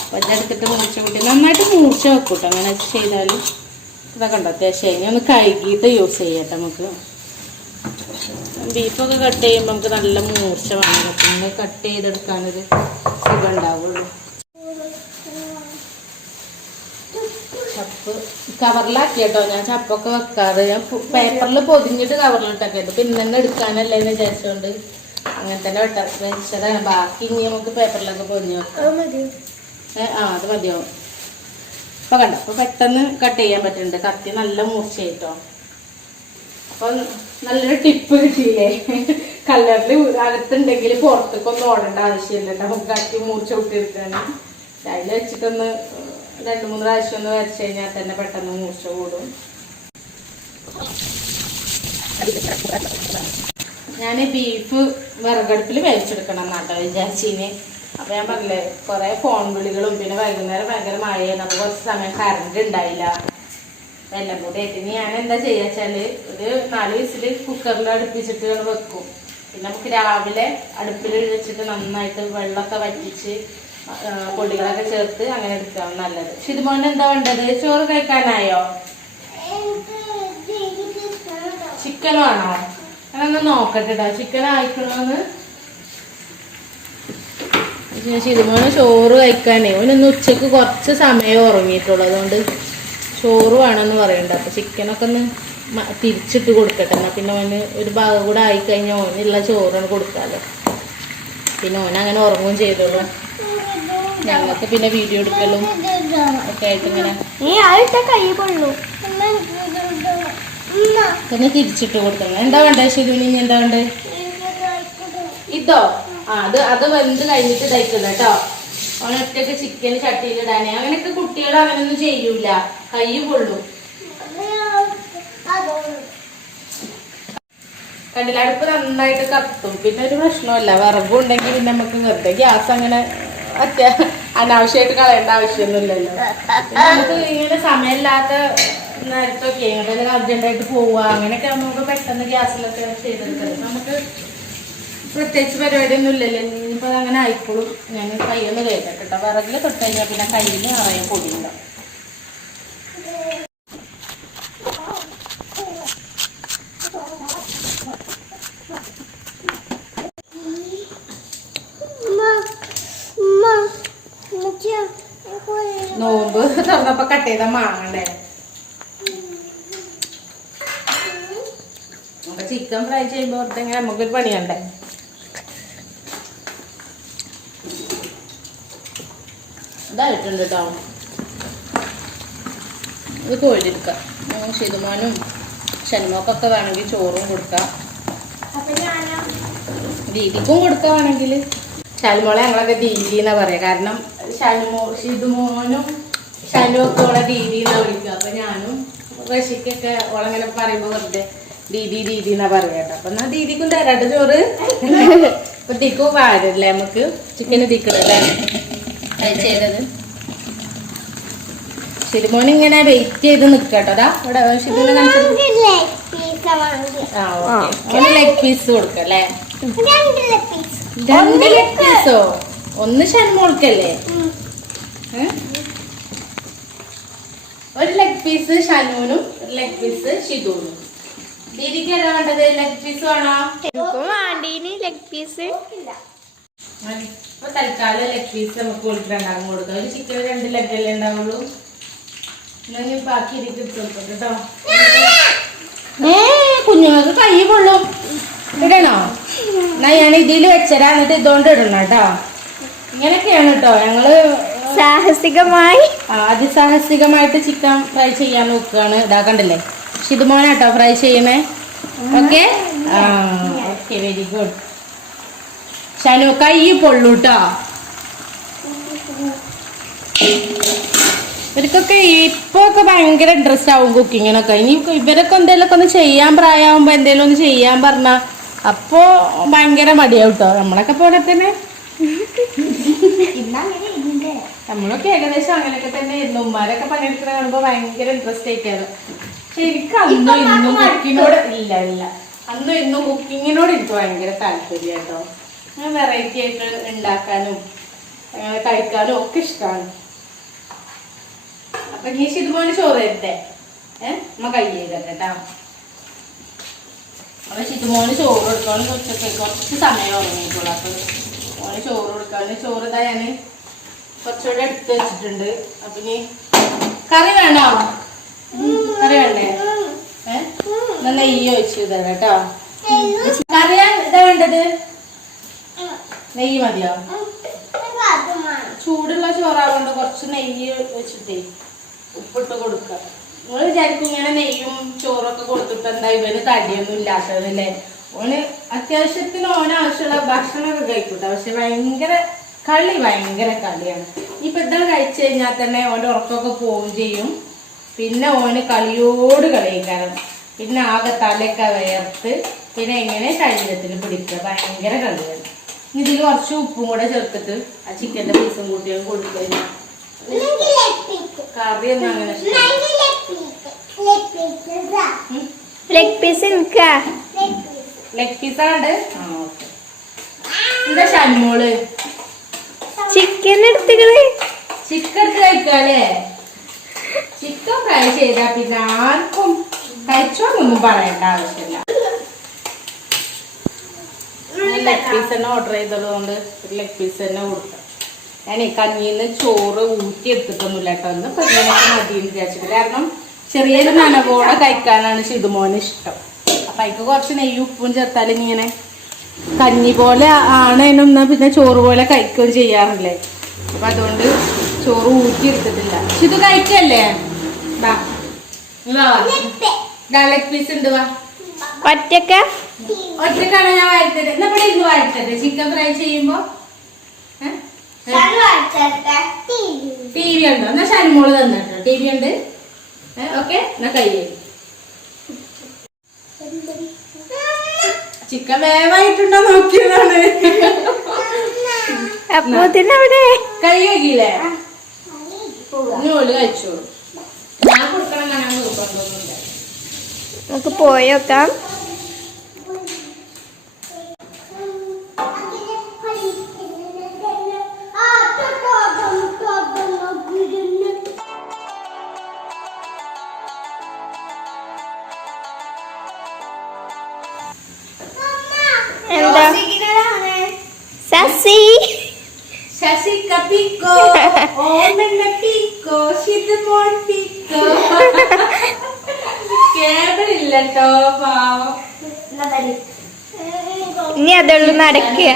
അപ്പോൾ ഇതെടുത്തിട്ട് മൂർച്ച കൂട്ടി നന്നായിട്ട് മൂർച്ച വെക്കൂട്ടോ. അങ്ങനെ ചെയ്താൽ ഇതൊക്കെ ഉണ്ടോ അത്യാവശ്യം. ഇനി ഒന്ന് കഴുകിയിട്ട് യൂസ് ചെയ്യട്ടെ. നമുക്ക് ബീഫൊക്കെ കട്ട് ചെയ്യുമ്പോൾ നമുക്ക് നല്ല മൂർച്ച വേണം. പിന്നെ കട്ട് ചെയ്തെടുക്കാനൊരു സുഖം ഉണ്ടാവുള്ളൂ. ചപ്പ് കവറിലാക്കി കേട്ടോ. ഞാൻ ചപ്പൊക്കെ വെക്കാറ്. ഞാൻ പേപ്പറിൽ പൊതിഞ്ഞിട്ട് കവറിലിട്ടൊക്കെ ഇട്ടു. പിന്നെ തന്നെ എടുക്കാനല്ലേ എന്ന് വിചാരിച്ചുകൊണ്ട് അങ്ങനെ തന്നെ വെച്ചതാണ്. ബാക്കി ഇനി നമുക്ക് പേപ്പറിലൊക്കെ പൊതിഞ്ഞ് വെക്കാം. അത് മതിയാവും. അപ്പൊ കണ്ടോ, അപ്പൊ പെട്ടെന്ന് കട്ട് ചെയ്യാൻ പറ്റുന്നുണ്ട്. കത്തി നല്ല മൂർച്ചയായിട്ടോ. അപ്പൊ നല്ലൊരു ടിപ്പ് കിട്ടിയില്ലേ. കല്ലറിൽ അകത്തുണ്ടെങ്കിൽ പുറത്തേക്കൊന്നും ഓടേണ്ട ആവശ്യമില്ല. നമുക്ക് കത്തി മൂർച്ച കൂട്ടിയെടുക്കാൻ അതിൽ വെച്ചിട്ടൊന്ന് 2-3 പ്രാവശ്യം ഒന്ന് വരച്ചു കഴിഞ്ഞാൽ തന്നെ പെട്ടെന്ന് മൂർച്ച കൂടും. ഞാൻ ബീഫ് വിറകടുപ്പിൽ വേവിച്ചെടുക്കണം എന്നാട്ടോ വിചാരിച്ചിന്. അപ്പൊ ഞാൻ പറഞ്ഞില്ലേ, കുറെ ഫോൺ വിളികളും പിന്നെ വൈകുന്നേരം ഭയങ്കര മഴയാണ്. അപ്പൊ കുറച്ച് സമയം കറണ്ട് ഉണ്ടായില്ല. എല്ലാം കൂടി ആയിട്ട് ഞാൻ എന്താ ചെയ്യാച്ചാല് ഒരു 4 വിസിൽ കുക്കറിൽ അടുപ്പിച്ചിട്ട് വെക്കും. പിന്നെ നമുക്ക് രാവിലെ അടുപ്പിൽ വെച്ചിട്ട് നന്നായിട്ട് വെള്ളമൊക്കെ വറ്റിച്ച് പൊടികളൊക്കെ ചേർത്ത് അങ്ങനെ എടുക്കാം നല്ലത്. ഷിതുമോന് എന്താ വേണ്ടത്? ചോറ് കഴിക്കാനായോ? ചിക്കൻ വേണോ? ഞാനൊന്ന് നോക്കട്ടെ കേട്ടോ ചിക്കൻ അയക്കണമെന്ന്. ശിതുമോന് ചോറ് കഴിക്കാനേ ഓനൊന്ന് ഉച്ചക്ക് കുറച്ച് സമയം ഉറങ്ങിയിട്ടുള്ളൂ, അതുകൊണ്ട് ചോറ് വേണമെന്ന് പറയണ്ട. അപ്പൊ ചിക്കനൊക്കെ ഒന്ന് തിരിച്ചിട്ട് കൊടുക്കട്ടെ, എന്നാ പിന്നെ ഓന് ഒരു ഭാഗം കൂടെ ആയിക്കഴിഞ്ഞാൽ ഓനുള്ള ചോറാണ് കൊടുക്കാമല്ലോ. പിന്നെ ഓനങ്ങനെ ഉറങ്ങുകയും ചെയ്തോളൂ. ഞങ്ങൾക്ക് പിന്നെ വീഡിയോ എടുക്കലും ഒക്കെ ആയിട്ട് ഇങ്ങനെ പിന്നെ തിരിച്ചിട്ട് കൊടുക്കണം. എന്താ വേണ്ടേ ശിതുവിന്? ഇനി എന്താ വേണ്ടേ? ഇതോ? അത് വെന്ത് കഴിഞ്ഞിട്ട് തയ്ക്കണം കേട്ടോ. അവനൊറ്റക്ക് ചിക്കൻ ചട്ടിയിലിടാനേ. അങ്ങനെയൊക്കെ കുട്ടികൾ അങ്ങനെയൊന്നും ചെയ്യൂല, കൈ പൊള്ളും. കണ്ടില്ല, അടുപ്പ് നന്നായിട്ട് കത്തും. പിന്നെ ഒരു പ്രശ്നമല്ല, വിറകും ഉണ്ടെങ്കിൽ പിന്നെ നമുക്ക് വെറുതെ ഗ്യാസ് അങ്ങനെ അനാവശ്യമായിട്ട് കളയേണ്ട ആവശ്യമൊന്നുമില്ലല്ലോ. നമുക്ക് ഇങ്ങനെ സമയമില്ലാത്ത നേരത്തൊക്കെ എങ്ങോട്ടെങ്കിലും അർജന്റായിട്ട് പോവുക അങ്ങനെയൊക്കെ നമുക്ക് പെട്ടെന്ന് ഗ്യാസിലൊക്കെ ചെയ്തെടുക്കുന്നത്. നമുക്ക് പ്രത്യേകിച്ച് പരിപാടിയൊന്നും ഇല്ലല്ലോ. ഇനിയിപ്പോൾ അങ്ങനെ ആയിക്കോളും. ഞാൻ കയ്യൊന്ന് കേൾക്കട്ടെ കേട്ടോ. വിറകിൽ തൊട്ട് കഴിഞ്ഞാൽ പിന്നെ കയ്യിൽ നിറയെ പൊടിയുണ്ടാവും. നോമ്പ് തുറന്നപ്പോ കട്ട് ചെയ്ത മാങ്ങണ്ടേ? അപ്പൊ ചിക്കൻ ഫ്രൈ ചെയ്യുമ്പോ നമുക്കൊരു പണിയണ്ടേ? ഇതായിട്ടുണ്ട് കേട്ടോ. ഇത് കോഴിയെടുക്കാം. ശിതുമാനും ഷന്മോക്കൊക്കെ വേണമെങ്കിൽ ചോറും കൊടുക്കാം, ദീദിക്കും കൊടുക്കാൻ വേണമെങ്കിൽ. ഷാലുമോളെ ഞങ്ങളൊക്കെ ദീദി എന്നാ പറയാ, കാരണം ഷിതുമോനും ഷാലും ഒക്കെ ഓളെ ദീദി എന്നാ വിളിക്കുക. അപ്പൊ ഞാനും റഷിക്കൊക്കെ ഓളങ്ങനെ പറയുമ്പോ വെറുതെ ദീദി ദീദി എന്നാ പറയാ കേട്ടോ. അപ്പൊ എന്നാ ദീദിക്കും തരാട്ടോ ചോറ്. അപ്പൊ ദിക്കും പാരല്ലേ നമുക്ക് ചിക്കന് ദിക്കണല്ലേ ചെയ്തത്. ഷിതുമോൻ ഇങ്ങനെ വെയിറ്റ് ചെയ്ത് നിക്കട്ടോ. അതാ ഇവിടെ ഷിതുവിനെ ലെഗ് പീസ് കൊടുക്കല്ലേ? 2 ലെഗ് പീസോ? ഒന്ന് ഷന്മോൾക്കല്ലേ? ഒരു ലെഗ് പീസ് ഷനുവിനും ഒരു ലെഗ് പീസ് ഷിതുവിനും. ദീദിക്ക് ഏതാ വേണ്ടത്? ലെഗ് പീസ് വേണോ? ലെഗ് പീസ് ഇപ്പൊ തൽക്കാലം ലെഗ് പീസ് നമുക്ക് കൊടുക്കണ്ടാകും കൊടുക്കാം. ഒരു ചിക്കൻ 2 ലെഗ് അല്ലേ ഉണ്ടാവുള്ളൂ. ഞാൻ ബാക്കി കേട്ടോ. കുഞ്ഞുങ്ങൾക്ക് കൈ കൊള്ളും. ഇടണോ? എന്നാ ഞാൻ ഇതിൽ വെച്ചരാ, എന്നിട്ട് ഇതുകൊണ്ട് ഇടണം കേട്ടോ. ഇങ്ങനെയൊക്കെയാണ് കേട്ടോ ഞങ്ങള് അതിസാഹസികമായിട്ട് ചിക്കൻ ഫ്രൈ ചെയ്യാൻ നോക്കുകയാണ്. ഇതാക്കണ്ടല്ലേ ഷിതുമോനാട്ടോ ഫ്രൈ ചെയ്യണേ. Okay okay, very good. Shanu കൈ പൊള്ളൂട്ടോ. ഇവർക്കൊക്കെ ഇപ്പൊ ഒക്കെ ഭയങ്കര ഇൻട്രസ്റ്റ് ആവും കുക്കിങ്ങിനൊക്കെ. ഇനി ഇവരൊക്കെ എന്തെങ്കിലുമൊക്കെ ഒന്ന് ചെയ്യാൻ പ്രായമാകുമ്പോ എന്തെങ്കിലും ഒന്ന് ചെയ്യാൻ പറഞ്ഞ അപ്പോ ഭയങ്കര മടിയാവും കേട്ടോ. നമ്മളൊക്കെ പോലെ തന്നെ നമ്മളൊക്കെ ഏകദേശം അങ്ങനെയൊക്കെ തന്നെ ആയിരുന്നു. ഉമ്മാരൊക്കെ പണിയെടുക്കുന്ന കാണുമ്പോ ഭയങ്കര ഇൻട്രസ്റ്റ് ആയിക്കാറ്. പക്ഷെ എനിക്ക് അന്നും ഇന്നും കുക്കിങ്ങിനോട് ഇല്ല അന്നും ഇന്നും കുക്കിങ്ങിനോട് എനിക്ക് ഭയങ്കര താല്പര്യം കേട്ടോ. ഞാൻ വെറൈറ്റി ആയിട്ട് ഉണ്ടാക്കാനും കഴിക്കാനും ഒക്കെ ഇഷ്ടമാണ്. അപ്പൊ നീ ഷിതുമോന് ചോറ് തരട്ടെ? അമ്മ കൈ ചെയ്തട്ടെ കേട്ടോ. അപ്പൊ ഷിതുമോന് ചോറ് കൊടുക്കാനും ഉച്ചക്ക് കുറച്ച് സമയം ഉറങ്ങിയിട്ടുള്ളു. അപ്പൊ മോന് ചോറ് കൊടുക്കാനും ചോറ് ഇതാ ഞാന് കുറച്ചുകൂടെ എടുത്ത് വെച്ചിട്ടുണ്ട്. അപ്പൊ നീ കറി വേണോ? കറി വേണ്ടേ? നെയ്യ് ഒഴിച്ചു തരാം കേട്ടോ. കറിയാൻ ഇതാ വേണ്ടത്? നെയ്യ് മതിയോ? ചൂടുള്ള ചോറാവുകൊണ്ട് കുറച്ച് നെയ്യ് വെച്ചിട്ടേ ഉപ്പിട്ട് കൊടുക്ക. നിങ്ങൾ വിചാരിക്കും ഇങ്ങനെ നെയ്യും ചോറൊക്കെ കൊടുത്തിട്ട് എന്താ ഇവന് തടിയൊന്നും ഇല്ലാത്തതല്ലേ? ഓന് അത്യാവശ്യത്തിന് ഓനാവശ്യമുള്ള ഭക്ഷണമൊക്കെ കഴിക്കൂട്ടെ. പക്ഷെ ഭയങ്കര കളിയാണ്. ഇപ്പൊ ഇതാ കഴിച്ചു കഴിഞ്ഞാൽ തന്നെ ഓന്റെ ഉറക്കമൊക്കെ പോവുകയും ചെയ്യും. പിന്നെ ഓന് കളിയോട് കളിക്കാരം. പിന്നെ ആകെ തലയൊക്കെ വേർത്ത് പിന്നെ എങ്ങനെ ശരീരത്തിൽ പിടിക്കുക. ഭയങ്കര കളിയാണ്. ഇതിൽ കുറച്ച് ഉപ്പും കൂടെ ചേർത്തിട്ട് ആ ചിക്കന്റെ പീസും കൂട്ടിയും കൊടുക്കുക. കറിയൊന്നും അങ്ങനെ ലെഗ് പീസാണ്ട്. എന്താ ഷന്മോള് ചിക്കൻ എടുത്തിട്ട് ചിക്കൻ എടുത്ത് കഴിക്കാല്ലേ? ചിക്കൻ ഫ്രൈ ചെയ്താ പിന്നെ ആർക്കും കഴിച്ചോന്നൊന്നും പറയേണ്ട ആവശ്യമില്ല. ലെഗ് പീസ് തന്നെ ഓർഡർ ചെയ്തതുകൊണ്ട് ഒരു ലെഗ് പീസ് തന്നെ കൊടുക്കാം. ഞാൻ കഞ്ഞിന്ന് ചോറ് ഊറ്റി എടുത്തിട്ടൊന്നുമില്ല കേട്ടോ. ഒന്ന് പെരുന്നൊക്കെ മതിയെന്ന് വിചാരിച്ചിട്ട്. കാരണം ചെറിയൊരു നനവോടെ കഴിക്കാനാണ് ഷിതുമോന് ഇഷ്ടം. അപ്പൊ അതിക്ക് കുറച്ച് നെയ്യും ഉപ്പും ചേർത്താൽ ഇങ്ങനെ കഞ്ഞി പോലെ ആണേനൊന്ന് പിന്നെ ചോറ് പോലെ കഴിക്കുകയും ചെയ്യാറില്ലേ. അപ്പൊ അതുകൊണ്ട് ചോറ് ഊറ്റി എടുത്തിട്ടില്ല. ഇത് കഴിക്കല്ലേ? ലെഗ് പീസ് ഉണ്ട്. വാ ഒറ്റക്കാണ് ഞാൻ വായിത്തത്. എന്നാ ഇവിടെ ഇരുന്ന് വായിത്തത്. ചിക്കൻ ഫ്രൈ ചെയ്യുമ്പോ ടി വി ഉണ്ടോ? എന്നാ ഷൻമോള് തന്നിട്ടോ. ടി വി ഉണ്ട്. ഓക്കെ, എന്നാ കയ്യേ ചിക്കൻ വേവായിട്ടുണ്ടോ നോക്കിയതാണ്. കൈ കഴിക്കില്ലേ? ഓല് കഴിച്ചോളൂ. ഞാൻ കൊടുക്കണം. ഞാൻ നിർബന്ധമൊന്നുമില്ല. നമുക്ക് പോയോക്കാം. എന്താ ശശി ശശി കപ്പിക്കോ ഓമന പീക്കോ ഷിതുമോൻ പീക്കോ. കേബിൾ ഇല്ലട്ടോ പാവം. ഇനി അതുള്ളൂ നടക്കുക.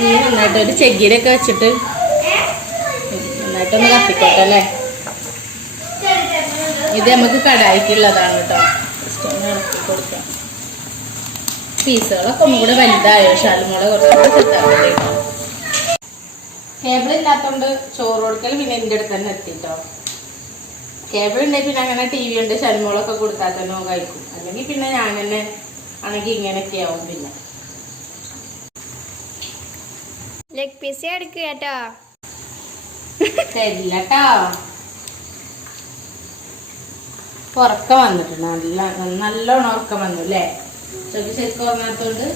ഈ നന്നായിട്ട് ഒരു ചെഗിരൊക്കെ വെച്ചിട്ട് നന്നായിട്ടൊന്ന് കത്തിക്കോട്ടെ അല്ലേ. ഇത് നമുക്ക് കടായിക്കുള്ളതാണ് കേട്ടോ. ജസ്റ്റ് ഒന്ന് ഇളക്കി കൊടുക്കാം. പീസുകളൊക്കെ ഒന്നും കൂടെ വലുതായോ? ഷാലുമോളെ കുറച്ചുകൂടെ ചെറുതാവല്ലേ. കേബിൾ ഇല്ലാത്തോണ്ട് ചോറ് കൊടുക്കൽ പിന്നെ എൻ്റെ അടുത്ത് തന്നെ എത്തിട്ടോ. കേബിൾ ഉണ്ടെങ്കിൽ പിന്നെ അങ്ങനെ ടി വി ഉണ്ട് ഷാലുമോളൊക്കെ കൊടുത്താൽ തന്നെ കഴിക്കും. അല്ലെങ്കിൽ പിന്നെ ഞാൻ തന്നെ ആണെങ്കിൽ ഇങ്ങനെയൊക്കെ ആവും. പിന്നെ ലെഗ് പീസ് എടുക്കുക കേട്ടോ. തരില്ലട്ടോ. ഉറക്കം വന്നിട്ടുണ്ട്. നല്ലോണം ഉറക്കം വന്നു അല്ലേ? ശരിക്കും ഉറങ്ങാത്തോണ്ട്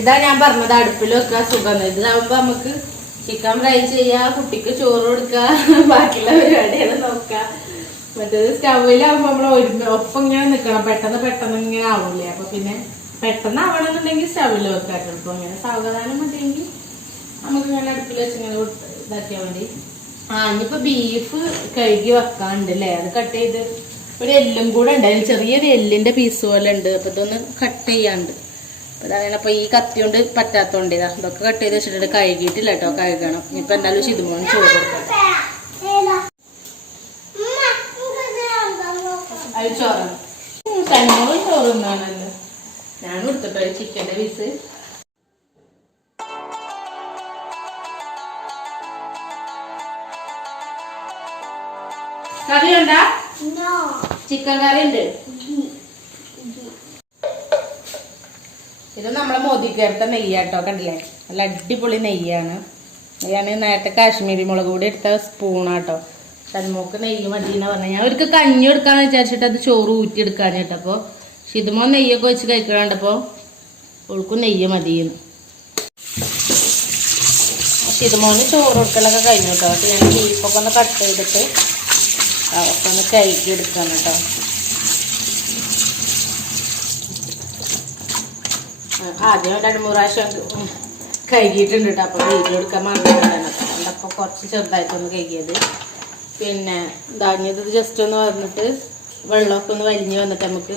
ഇതാ ഞാൻ പറഞ്ഞത്, അടുപ്പിൽ വെക്കാൻ സുഖം. ഇതാവുമ്പോ നമുക്ക് ചിക്കൻ ഫ്രൈ ചെയ്യാ, കുട്ടിക്ക് ചോറ് കൊടുക്ക, ബാക്കിയുള്ള പരിപാടികൾ നോക്കാം. മറ്റേത് സ്റ്റൗവിലാവുമ്പോ നമ്മൾ ഒപ്പം ഇങ്ങനെ നിക്കണം. പെട്ടെന്ന് ഇങ്ങനെ ആവൂലേ. അപ്പൊ പിന്നെ പെട്ടെന്ന് ആവണമെന്നുണ്ടെങ്കിൽ സ്റ്റൗവിൽ വെക്കാട്ടോ. ഇപ്പൊ ഇങ്ങനെ സാവധാനം മതിയെങ്കിൽ നമുക്ക് ഇങ്ങനെ അടുപ്പിൽ വെച്ച് ഇങ്ങനെ ഇതാക്കിയാൽ മതി. ഇനിയിപ്പോ ബീഫ് കഴുകി വെക്കാണ്ട് അല്ലേ. അത് കട്ട് ചെയ്ത് ഒരു എല്ലും കൂടെ ഉണ്ട്. അതിൽ ചെറിയൊരു എല്ലിന്റെ പീസ് പോലെ ഉണ്ട്. അപ്പൊ ഇതൊന്ന് കട്ട് ചെയ്യാണ്ട്. അപ്പൊ ഈ കത്തി കൊണ്ട് പറ്റാത്തോണ്ട് ഇതൊക്കെ കട്ട് ചെയ്ത് വെച്ചിട്ടുണ്ട്. കഴുകിയിട്ടില്ല കേട്ടോ. കഴുകണം. ഇനിയിപ്പോ എന്തായാലും ഷിതുമോന് ചോറ് കൊടുക്കാം. അത് ചോറാണ്. ഷൻമോളും ചോറുന്നാണല്ലോ. ഞാൻ കൊടുത്തിട്ടോ ചിക്കന്റെ പീസ്. കറി ഉണ്ടാ? ചിക്കൻ കറി ഉണ്ട്. ഇത് നമ്മളെ മോദിക്കേർത്ത നെയ്യാട്ടോ. കണ്ടില്ലേ? നല്ല അടിപൊളി നെയ്യാണ്. ഞാൻ നേരത്തെ കാശ്മീരി മുളക് കൂടി എടുത്ത സ്പൂണാട്ടോ. ഷൻമോക്ക് നെയ്യ് മതിയെന്ന് പറഞ്ഞാൽ ഞാൻ അവർക്ക് കഞ്ഞി എടുക്കാന്ന് വിചാരിച്ചിട്ട് അത് ചോറ് ഊറ്റി എടുക്കാന്ന് കേട്ടപ്പോ ഷിതുമോൻ നെയ്യൊക്കെ വെച്ച് കഴിക്കണണ്ടപ്പോ അവൾക്കും നെയ്യ് മതിയെന്ന്. ഷിതുമോന് ചോറ് കൊടുക്കലൊക്കെ കഴിഞ്ഞു കേട്ടോ. അപ്പൊ ഞാൻ ബീഫൊക്കെ ഒന്ന് കട്ട് ചെയ്തിട്ട് അതൊക്കെ ഒന്ന് കഴുകി എടുക്കാണ് കേട്ടോ. ആദ്യം 2-3 പ്രാവശ്യം കഴുകിയിട്ടുണ്ട് കേട്ടോ. അപ്പൊ വീഡിയോ എടുക്കാൻ മറന്നിട്ടുണ്ടായിരുന്നു. അതുകൊണ്ടപ്പോൾ കുറച്ച് ചെറുതായിട്ടൊന്ന് കഴുകിയത്. പിന്നെ ധാന്യത് ജസ്റ്റ് ഒന്ന് വന്നിട്ട് വെള്ളമൊക്കെ ഒന്ന് വലിഞ്ഞ് വന്നിട്ട് നമുക്ക്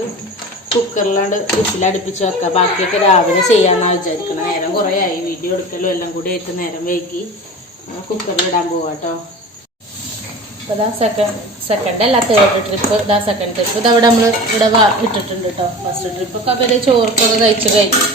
കുക്കറിലാണ്ട് വിസിലടുപ്പിച്ച് വെക്കാം. ബാക്കിയൊക്കെ രാവിലെ ചെയ്യാമെന്നാണ് വിചാരിക്കണം. നേരം കുറേ ആയി. വീഡിയോ എടുക്കലും എല്ലാം കൂടി ആയിട്ട് നേരം വൈകി കുക്കറിലിടാൻ പോവാം കേട്ടോ. അപ്പോൾ ഇതാ സെക്കൻഡ് അല്ല തേർഡ് ട്രിപ്പ്. ഇതാ സെക്കൻഡ് ട്രിപ്പ്. ഇതവിടെ നമ്മൾ ഇവിടെ ഇട്ടിട്ടുണ്ട് കേട്ടോ. ഫസ്റ്റ് ട്രിപ്പൊക്കെ അപ്പോൾ ഇത് ചോർക്കൊക്കെ കഴിച്ച് കഴിഞ്ഞു.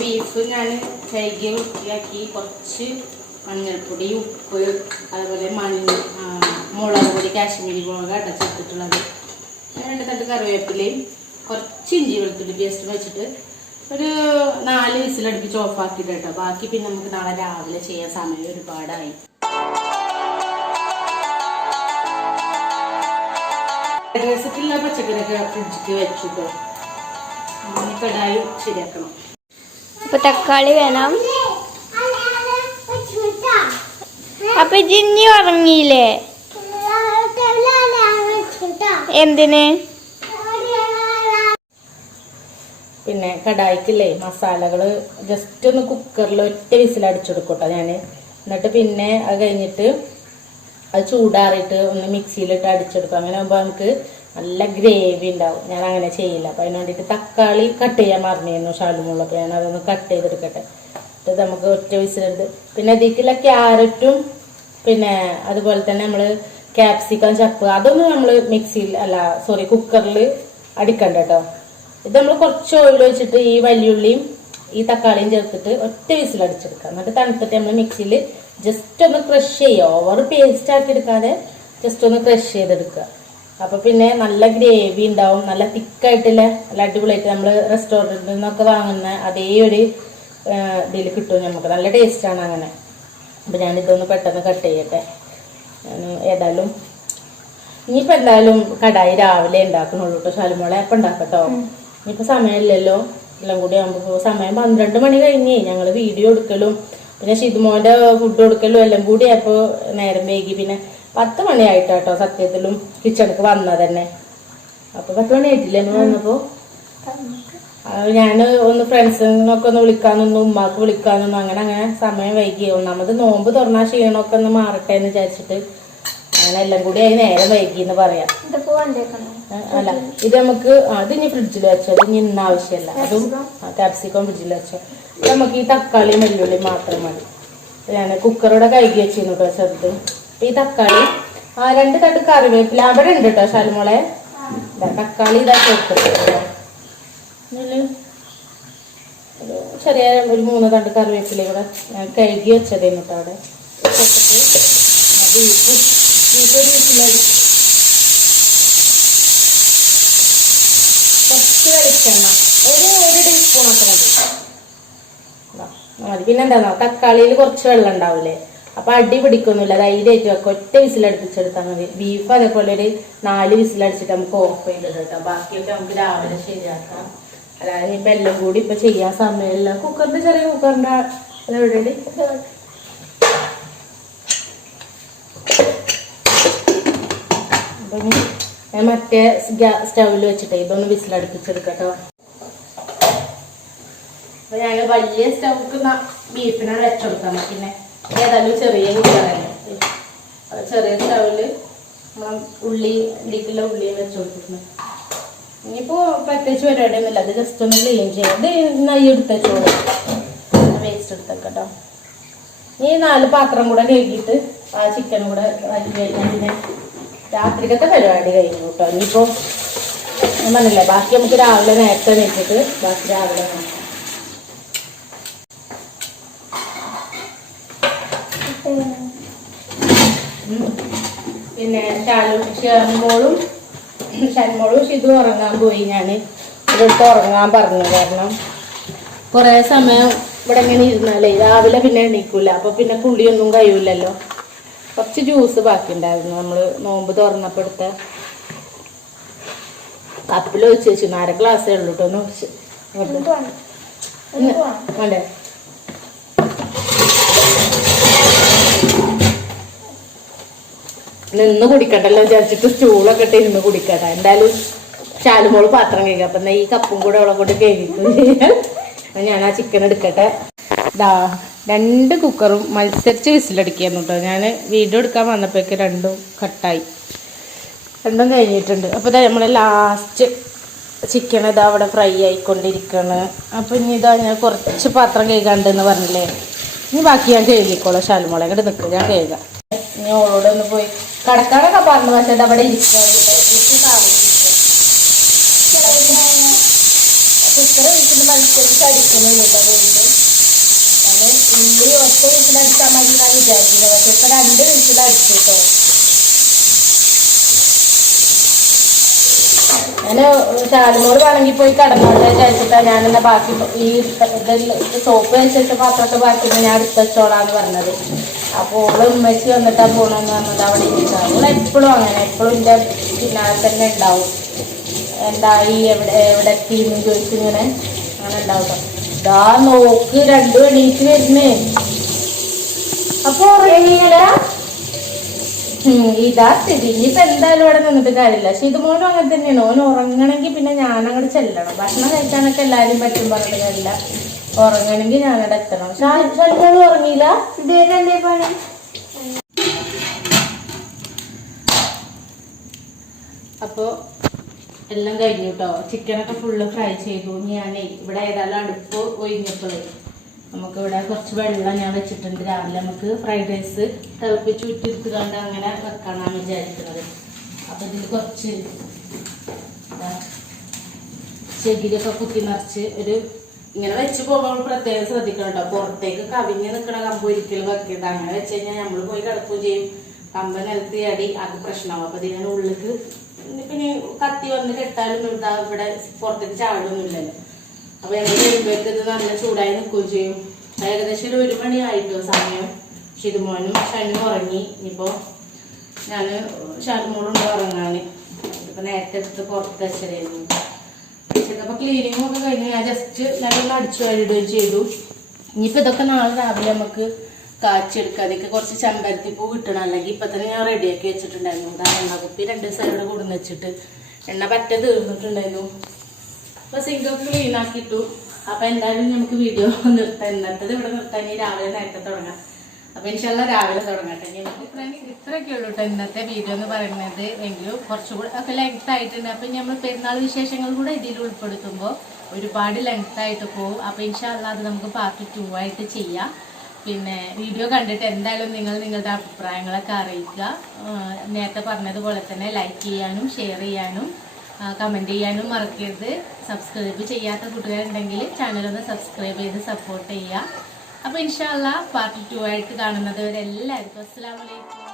ബീഫ് ഞാൻ കഴുകി വൃത്തിയാക്കി കുറച്ച് മഞ്ഞൾപ്പൊടി, ഉപ്പ്, അതുപോലെ മുളക് പൊടി, കാശ്മീരി മുളക് അടച്ചിട്ടിട്ടുള്ളത്, 2 തട്ട് കറിവേപ്പിലയും കുറച്ച് ഇഞ്ചി വെളുത്തുള്ളി പേസ്റ്റ് വെച്ചിട്ട് ഒരു 4 വിസിലടുപ്പിച്ച് ഓഫാക്കിയിട്ട് കേട്ടോ. ബാക്കി പിന്നെ നമുക്ക് നാളെ രാവിലെ ചെയ്യാൻ സമയം ഒരുപാടായി. റെസിപ്പിയുള്ള പച്ചക്കറിയൊക്കെ ഫ്രിഡ്ജിക്ക് വെച്ചിട്ടോ. കടായി ശരിയാക്കണം. അപ്പൊ തക്കാളി വേണം. അപ്പൊ ജിന്നി ഉറങ്ങിയില്ലേ? എന്തിന്? പിന്നെ കടായിക്കില്ലേ മസാലകള് ജസ്റ്റ് ഒന്ന് കുക്കറിൽ ഒറ്റ വിസിലടിച്ചെടുക്കട്ടോ ഞാൻ. എന്നിട്ട് പിന്നെ അത് കഴിഞ്ഞിട്ട് അത് ചൂടാറിയിട്ട് ഒന്ന് മിക്സിയിലിട്ട് അടിച്ചെടുക്കും. അങ്ങനെ ആകുമ്പോൾ നമുക്ക് നല്ല ഗ്രേവി ഉണ്ടാവും. ഞാൻ അങ്ങനെ ചെയ്യില്ല. അപ്പം അതിന് വേണ്ടിയിട്ട് തക്കാളി കട്ട് ചെയ്യാൻ മറന്നിരുന്നു ഷാലുമുള്ളപ്പോൾ. ഞാൻ അതൊന്ന് കട്ട് ചെയ്തെടുക്കട്ടെ. എന്നിട്ട് നമുക്ക് ഒറ്റ വിസിലെടുത്ത് പിന്നെ ഇതിലേക്കുള്ള ക്യാരറ്റും പിന്നെ അതുപോലെ തന്നെ നമ്മൾ ക്യാപ്സിക്കം ചപ്പ് അതൊന്നും നമ്മൾ മിക്സിയിൽ കുക്കറിൽ അടിക്കണ്ട കേട്ടോ. ഇത് നമ്മൾ കുറച്ച് ഓയിൽ വെച്ചിട്ട് ഈ വലിയുള്ളിയും ഈ തക്കാളിയും ചേർത്തിട്ട് ഒറ്റ വിസിലടിച്ചെടുക്കുക. എന്നിട്ട് തണുത്തിട്ട് നമ്മൾ മിക്സിയിൽ ജസ്റ്റ് ഒന്ന് ക്രഷ് ചെയ്യുക. ഓവർ പേസ്റ്റ് ആക്കി എടുക്കാതെ ജസ്റ്റ് ഒന്ന് ക്രഷ് ചെയ്തെടുക്കുക. അപ്പൊ പിന്നെ നല്ല ഗ്രേവി ഉണ്ടാവും. നല്ല തിക്കായിട്ടുള്ള നല്ല അടിപൊളിയായിട്ട് നമ്മൾ റെസ്റ്റോറൻറ്റിൽ നിന്നൊക്കെ വാങ്ങുന്ന അതേ ഒരു ഇതിൽ കിട്ടും നമുക്ക്. നല്ല ടേസ്റ്റാണ് അങ്ങനെ. അപ്പൊ ഞാനിതൊന്ന് പെട്ടെന്ന് കട്ട് ചെയ്യട്ടെ. ഏതായാലും ഇനിയിപ്പോൾ എന്തായാലും കടായി രാവിലെ ഉണ്ടാക്കണുള്ളൂ കേട്ടോ ഷാലുമോളെ. അപ്പം ഉണ്ടാക്കട്ടോ. ഇനിയിപ്പോൾ സമയമില്ലല്ലോ. എല്ലാം കൂടി ആകുമ്പോൾ സമയം 12 മണി കഴിഞ്ഞേ. ഞങ്ങൾ വീഡിയോ എടുക്കലും പിന്നെ ഷിതുമോന്റെ ഫുഡ് കൊടുക്കലും എല്ലാം കൂടി ആയപ്പോൾ നേരം വൈകി. പിന്നെ 10 മണിയായിട്ടോ സത്യത്തിലും കിച്ചണിക്ക് വന്നത് തന്നെ. അപ്പൊ 10 മണി ആയിട്ടില്ലേ എന്ന് വന്നപ്പോ? ഞാൻ ഒന്ന് ഫ്രണ്ട്സിനൊക്കെ ഒന്ന് വിളിക്കാനൊന്നും ഉമ്മാക്ക് വിളിക്കാനൊന്നും അങ്ങനെ സമയം വൈകി. ഒന്നാമത് നോമ്പ് തുറന്നാ ക്ഷീണമൊക്കെ ഒന്ന് മാറട്ടെ എന്ന് വിചാരിച്ചിട്ട് അങ്ങനെ എല്ലാം കൂടി ആയി നേരം വൈകി എന്ന് പറയാം. അല്ല ഇത് നമുക്ക് അത് ഇനി ഫ്രിഡ്ജിൽ വെച്ചോ. ഇത് ഇനി ഇന്ന ആവശ്യമല്ല. അതും ക്യാപ്സിക്കം ഫ്രിഡ്ജിൽ വെച്ചോ. ഇത് നമുക്ക് ഈ തക്കാളിയും വെല്ലുള്ളി മാത്രം മതി. ഞാൻ കുക്കറോടെ കഴുകി വെച്ചിരുന്നു കേട്ടോ ചെറുത്. ഈ തക്കാളി 2 തട്ട് കറിവേപ്പില അവിടെ ഉണ്ട് കേട്ടോ ഷാലുമോളെ. തക്കാളി ഇതാ ചേർത്തിട്ടോ. ചെറിയ ഒരു 3 തണ്ട് കറിവേപ്പില കൂടെ ഞാൻ കഴുകി വെച്ചതേന്നു കേട്ടോ അവിടെ. കുറച്ച് വെളിച്ചെണ്ണ ഒരു ടീസ്പൂണൊക്കെ മതി. പിന്നെ എന്താണോ തക്കാളിയിൽ കുറച്ച് വെള്ളം ഉണ്ടാവൂലേ. അപ്പൊ അടി പിടിക്കൊന്നുമില്ല. ധൈര്യമായിട്ട് വെക്കാം. ഒറ്റ വിസിലടുപ്പിച്ചെടുത്താൽ മതി. ബീഫ് അതേപോലെ ഒരു 4 വിസിലടിച്ചിട്ട് നമുക്ക് ഓഫ് ചെയ്തിട്ട് കേട്ടോ. ബാക്കിയൊക്കെ നമുക്ക് രാവിലെ ശരിയാക്കാം. അതായത് ഇപ്പൊ എല്ലാം കൂടി ഇപ്പൊ ചെയ്യാൻ സമയമില്ല. കുക്കറിന്റെ ചെറിയ കുക്കറിന്റെ എവിടെ അപ്പൊ ഞാൻ മറ്റേ സ്റ്റൗവിൽ വെച്ചിട്ടേ ഇതൊന്ന് വിസിലടുപ്പിച്ചെടുക്കട്ടോ. അപ്പൊ ഞാൻ വലിയ സ്റ്റൗക്ക് ബീഫിനെ വെച്ചെടുക്കാം. പിന്നെ ഏതായാലും ചെറിയ കുക്കറല്ലേ. ചെറിയ സ്റ്റൗവില് ഉള്ളിക്കുള്ള ഉള്ളിയും വെച്ച് കൊടുത്തിട്ടുണ്ട്. ഇനിയിപ്പോ പ്രത്യേകിച്ച് പരിപാടിയൊന്നുമില്ല. അത് ജസ്റ്റ് ഒന്ന് ക്ലീൻ ചെയ്യാം. ഇത് നെയ്യ് എടുത്തോളൂ. വേസ്റ്റ് എടുത്തേക്കട്ടോ. ഈ 4 പാത്രം കൂടെ കഴുകിയിട്ട് ആ ചിക്കൻ കൂടെ വാറ്റി കഴിഞ്ഞാൽ പിന്നെ രാത്രിക്കത്തെ പരിപാടി കഴിഞ്ഞു കേട്ടോ. ഇനിയിപ്പോ ഞാൻ പറഞ്ഞില്ലേ ബാക്കി നമുക്ക് രാവിലെ നേരത്തെ വെച്ചിട്ട് ബാക്കി രാവിലെ നോക്കാം. പിന്നെ ഷാൻമോളും ഷിതു ഉറങ്ങാൻ പോയി. ഞാൻ ഇവിടുത്തെ ഉറങ്ങാൻ പറഞ്ഞു. കാരണം കുറേ സമയം ഇവിടെ ഇങ്ങനെ ഇരുന്നാലേ രാവിലെ പിന്നെ എണീക്കൂല. അപ്പൊ പിന്നെ കുളിയൊന്നും കഴിയൂലല്ലോ. കുറച്ച് ജ്യൂസ് ബാക്കി ഉണ്ടായിരുന്നു. നമ്മൾ നോമ്പ് തുറന്നപ്പോൾ എടുത്ത കപ്പിൽ ഒഴിച്ച് വെച്ചു. 1/2 ഗ്ലാസ്സേ ഉള്ളൂ കേട്ടോ. ഒന്ന് ഒഴിച്ച് വേണ്ടേ? നിന്ന് കുടിക്കട്ടല്ലോ വിചാരിച്ചിട്ട് സ്റ്റൂളൊക്കെ ഇട്ട് ഇരുന്ന് കുടിക്കട്ടെ. എന്തായാലും ഷാലുമോള് പാത്രം കഴിക്കാം. അപ്പൊ ഈ കപ്പും കൂടെ അവളെ കൊണ്ട് കഴിക്കും ചെയ്യാൻ. ഞാൻ ആ ചിക്കൻ എടുക്കട്ടെ. 2 കുക്കറും മത്സരിച്ച് വിസിലടിക്കായിരുന്നു കേട്ടോ. ഞാൻ വീഡിയോ എടുക്കാൻ വന്നപ്പോഴേക്ക് 2ഉം കട്ടായി. 2ഉം കഴിഞ്ഞിട്ടുണ്ട്. അപ്പോൾ നമ്മുടെ ലാസ്റ്റ് ചിക്കൻ ഇതാ അവിടെ ഫ്രൈ ആയിക്കൊണ്ടിരിക്കുകയാണ്. അപ്പോൾ ഇനി ഇതാ ഞാൻ കുറച്ച് പാത്രം കഴുകാണ്ടെന്ന് പറഞ്ഞില്ലേ. ഇനി ബാക്കി ഞാൻ കഴുകിക്കോളാം. ഷാലുമോളെ ഇങ്ങോട്ട് നിൽക്കുക. ഞാൻ കഴുകാം. ഇനി ഓളോട് ഒന്ന് പോയി കടക്കാനൊക്കെ പറഞ്ഞു. പക്ഷേ അത് അവിടെ ഇരിക്കുക. കുക്കർ ഒഴിച്ചിട്ട് മത്സരിച്ച് അടിക്കുന്നുണ്ട് കേട്ടോ. വീണ്ടും ഞാൻ ഉള്ളി ഒറ്റ വീട്ടിലടിച്ചാൽ മതി എന്നാണ് വിചാരിക്കുന്നത്. പക്ഷെ ഇപ്പൊ 2 വീട്ടിലടിച്ചു കേട്ടോ. ഞാൻ ശാലുമോള് വേണമെങ്കിൽ പോയി കടന്നോട്ടെ വിചാരിച്ചിട്ടാ ഞാനെന്നാ ബാക്കി ഈ സോപ്പ് വെച്ചിട്ട് പാത്രമൊക്കെ ബാക്കി ഞാൻ അടുത്ത് വെച്ചോളാന്ന് പറഞ്ഞത്. അപ്പോൾ ഓള് ഉമ്മച്ചി വന്നിട്ടാ പോകണമെന്ന് പറഞ്ഞത് അവിടെ ഇരിക്കാം. ഓള് എപ്പോഴും അങ്ങനെ എപ്പോഴും എൻ്റെ പിന്നാലെ തന്നെ ഉണ്ടാവും. എന്തായി എവിടെ എത്തിന്ന് ചോദിച്ചിങ്ങനെ അങ്ങനെ ഉണ്ടാവും. ഇതാ നോക്ക് രണ്ടും എണീറ്റ് വരുന്നേ. അപ്പൊ ഉറങ്ങിയില്ല. ഇതാ സ്ഥിതി. ഇനിയിപ്പോ എന്തായാലും ഇവിടെ നിന്നിട്ട് കാര്യമില്ല. ശിതുമോനും അങ്ങനെ തന്നെയാണ്. ഓൻ ഉറങ്ങണമെങ്കിൽ പിന്നെ ഞാനങ്ങോട്ട് ചെല്ലണം. ഭക്ഷണം കഴിക്കാനൊക്കെ എല്ലാരും പറ്റും പറഞ്ഞിട്ട് കാര്യമില്ല. ഉറങ്ങണമെങ്കിൽ ഞാനവിടെ എത്തണം. ശാലും ഉറങ്ങിയില്ല. ഇതേതല്ലേ പണി? അപ്പോ എല്ലാം കഴിഞ്ഞു കേട്ടോ. ചിക്കനൊക്കെ ഫുള്ള് ഫ്രൈ ചെയ്തു. ഞാനേ ഇവിടെ ഏതായാലും അടുപ്പ് ഒഴിഞ്ഞപ്പോഴേ നമുക്കിവിടെ കുറച്ച് വെള്ളം ഞാൻ വെച്ചിട്ടുണ്ട്. രാവിലെ നമുക്ക് ഫ്രൈഡ് റൈസ് തിളപ്പിച്ച് വിട്ടിരുത്തുകൊണ്ട് അങ്ങനെ വെക്കാനാണ് വിചാരിക്കുന്നത്. അപ്പൊ ഇതിൽ കുറച്ച് ചെകിരിയൊക്കെ കുത്തി നിറച്ച് ഒരു ഇങ്ങനെ വെച്ച് പോകുമ്പോൾ പ്രത്യേകം ശ്രദ്ധിക്കണം കേട്ടോ. പുറത്തേക്ക് കവിഞ്ഞ് നിൽക്കണ കമ്പ് ഒരിക്കലും വെക്കരുത്. അങ്ങനെ വെച്ച് കഴിഞ്ഞാൽ നമ്മൾ പോയി കിടക്കുകയും ചെയ്യും. കമ്പ് നിലത്തി അടി അത് പ്രശ്നമാവും. അപ്പൊ ഇതിങ്ങനെ ഉള്ളിലേക്ക് പിന്നെ കത്തി വന്ന് കെട്ടാലും ഇവിടെ പുറത്തേക്ക് ചാടൊന്നുമില്ലല്ലോ. അപ്പൊ ഞങ്ങൾ വരുമ്പോഴേക്ക് ഇത് നല്ല ചൂടായി നിൽക്കുകയും ചെയ്യും. ഏകദേശം ഒരു 1 മണിയായിട്ടോ സമയം. ഷിതുമോനും ഷനും ഉറങ്ങി. ഇനിയിപ്പോ ഞാന് ഷാലുമോളുണ്ട് ഉറങ്ങാന്. ഇപ്പൊ നേരത്തെ എടുത്ത് പുറത്ത് വെച്ചതായിരുന്നു. അപ്പൊ ക്ലീനിങ്ങും ഒക്കെ കഴിഞ്ഞ് ഞാൻ ജസ്റ്റ് നല്ല അടിച്ചു വാരിടുകയും ചെയ്തു. ഇനിയിപ്പോ ഇതൊക്കെ നാളെ രാവിലെ നമുക്ക് കാച്ചെടുക്കാം. അതൊക്കെ കുറച്ച് ചെമ്പരത്തിപ്പൂ കിട്ടണം. അല്ലെങ്കിൽ ഇപ്പൊ തന്നെ ഞാൻ റെഡിയാക്കി വെച്ചിട്ടുണ്ടായിരുന്നു. അതാ എണ്ണക്കുപ്പി 2 സൈഡ് കൊടുന്ന് വെച്ചിട്ട് എണ്ണ പറ്റ തീർന്നിട്ടുണ്ടായിരുന്നു. അപ്പൊ സിങ്കൊക്കെ ക്ലീൻ ആക്കിയിട്ടു. അപ്പൊ എന്തായാലും നമുക്ക് വീഡിയോ നിർത്താം. ഇന്നത്തത് ഇവിടെ നിർത്താൻ രാവിലെ നേരത്തെ തുടങ്ങാം. അപ്പൊ ഇൻഷാല്ലാ രാവിലെ തുടങ്ങട്ടെ. ഇത്രയൊക്കെ ഉള്ളൂ കേട്ടോ ഇന്നത്തെ വീഡിയോ എന്ന് പറയുന്നത്. എങ്കിലും കുറച്ചുകൂടെ ഒക്കെ ലെങ്ത് ആയിട്ടുണ്ട്. അപ്പൊ നമ്മൾ പെരുന്നാൾ വിശേഷങ്ങൾ കൂടെ ഇതിൽ ഉൾപ്പെടുത്തുമ്പോൾ ഒരുപാട് ലെങ്ത് ആയിട്ട് പോകും. അപ്പൊ ഇൻഷാല്ലാ അത് നമുക്ക് പാർട്ട് 2 ആയിട്ട് ചെയ്യാം. പിന്നെ വീഡിയോ കണ്ടിട്ട് എന്തായാലും നിങ്ങളുടെ അഭിപ്രായങ്ങളൊക്കെ അറിയിക്കുക. നേരത്തെ പറഞ്ഞതുപോലെ തന്നെ ലൈക്ക് ചെയ്യാനും ഷെയർ ചെയ്യാനും കമൻറ്റ് ചെയ്യാനും മറക്കരുത്. സബ്സ്ക്രൈബ് ചെയ്യാത്ത കൂട്ടുകാരുണ്ടെങ്കിൽ ചാനലൊന്ന് സബ്സ്ക്രൈബ് ചെയ്ത് സപ്പോർട്ട് ചെയ്യുക. അപ്പോൾ ഇൻഷാ അല്ലാഹ് പാർട്ട് 2 ആയിട്ട് കാണുന്നത് വരെ എല്ലാവർക്കും അസ്സലാമു അലൈക്കും.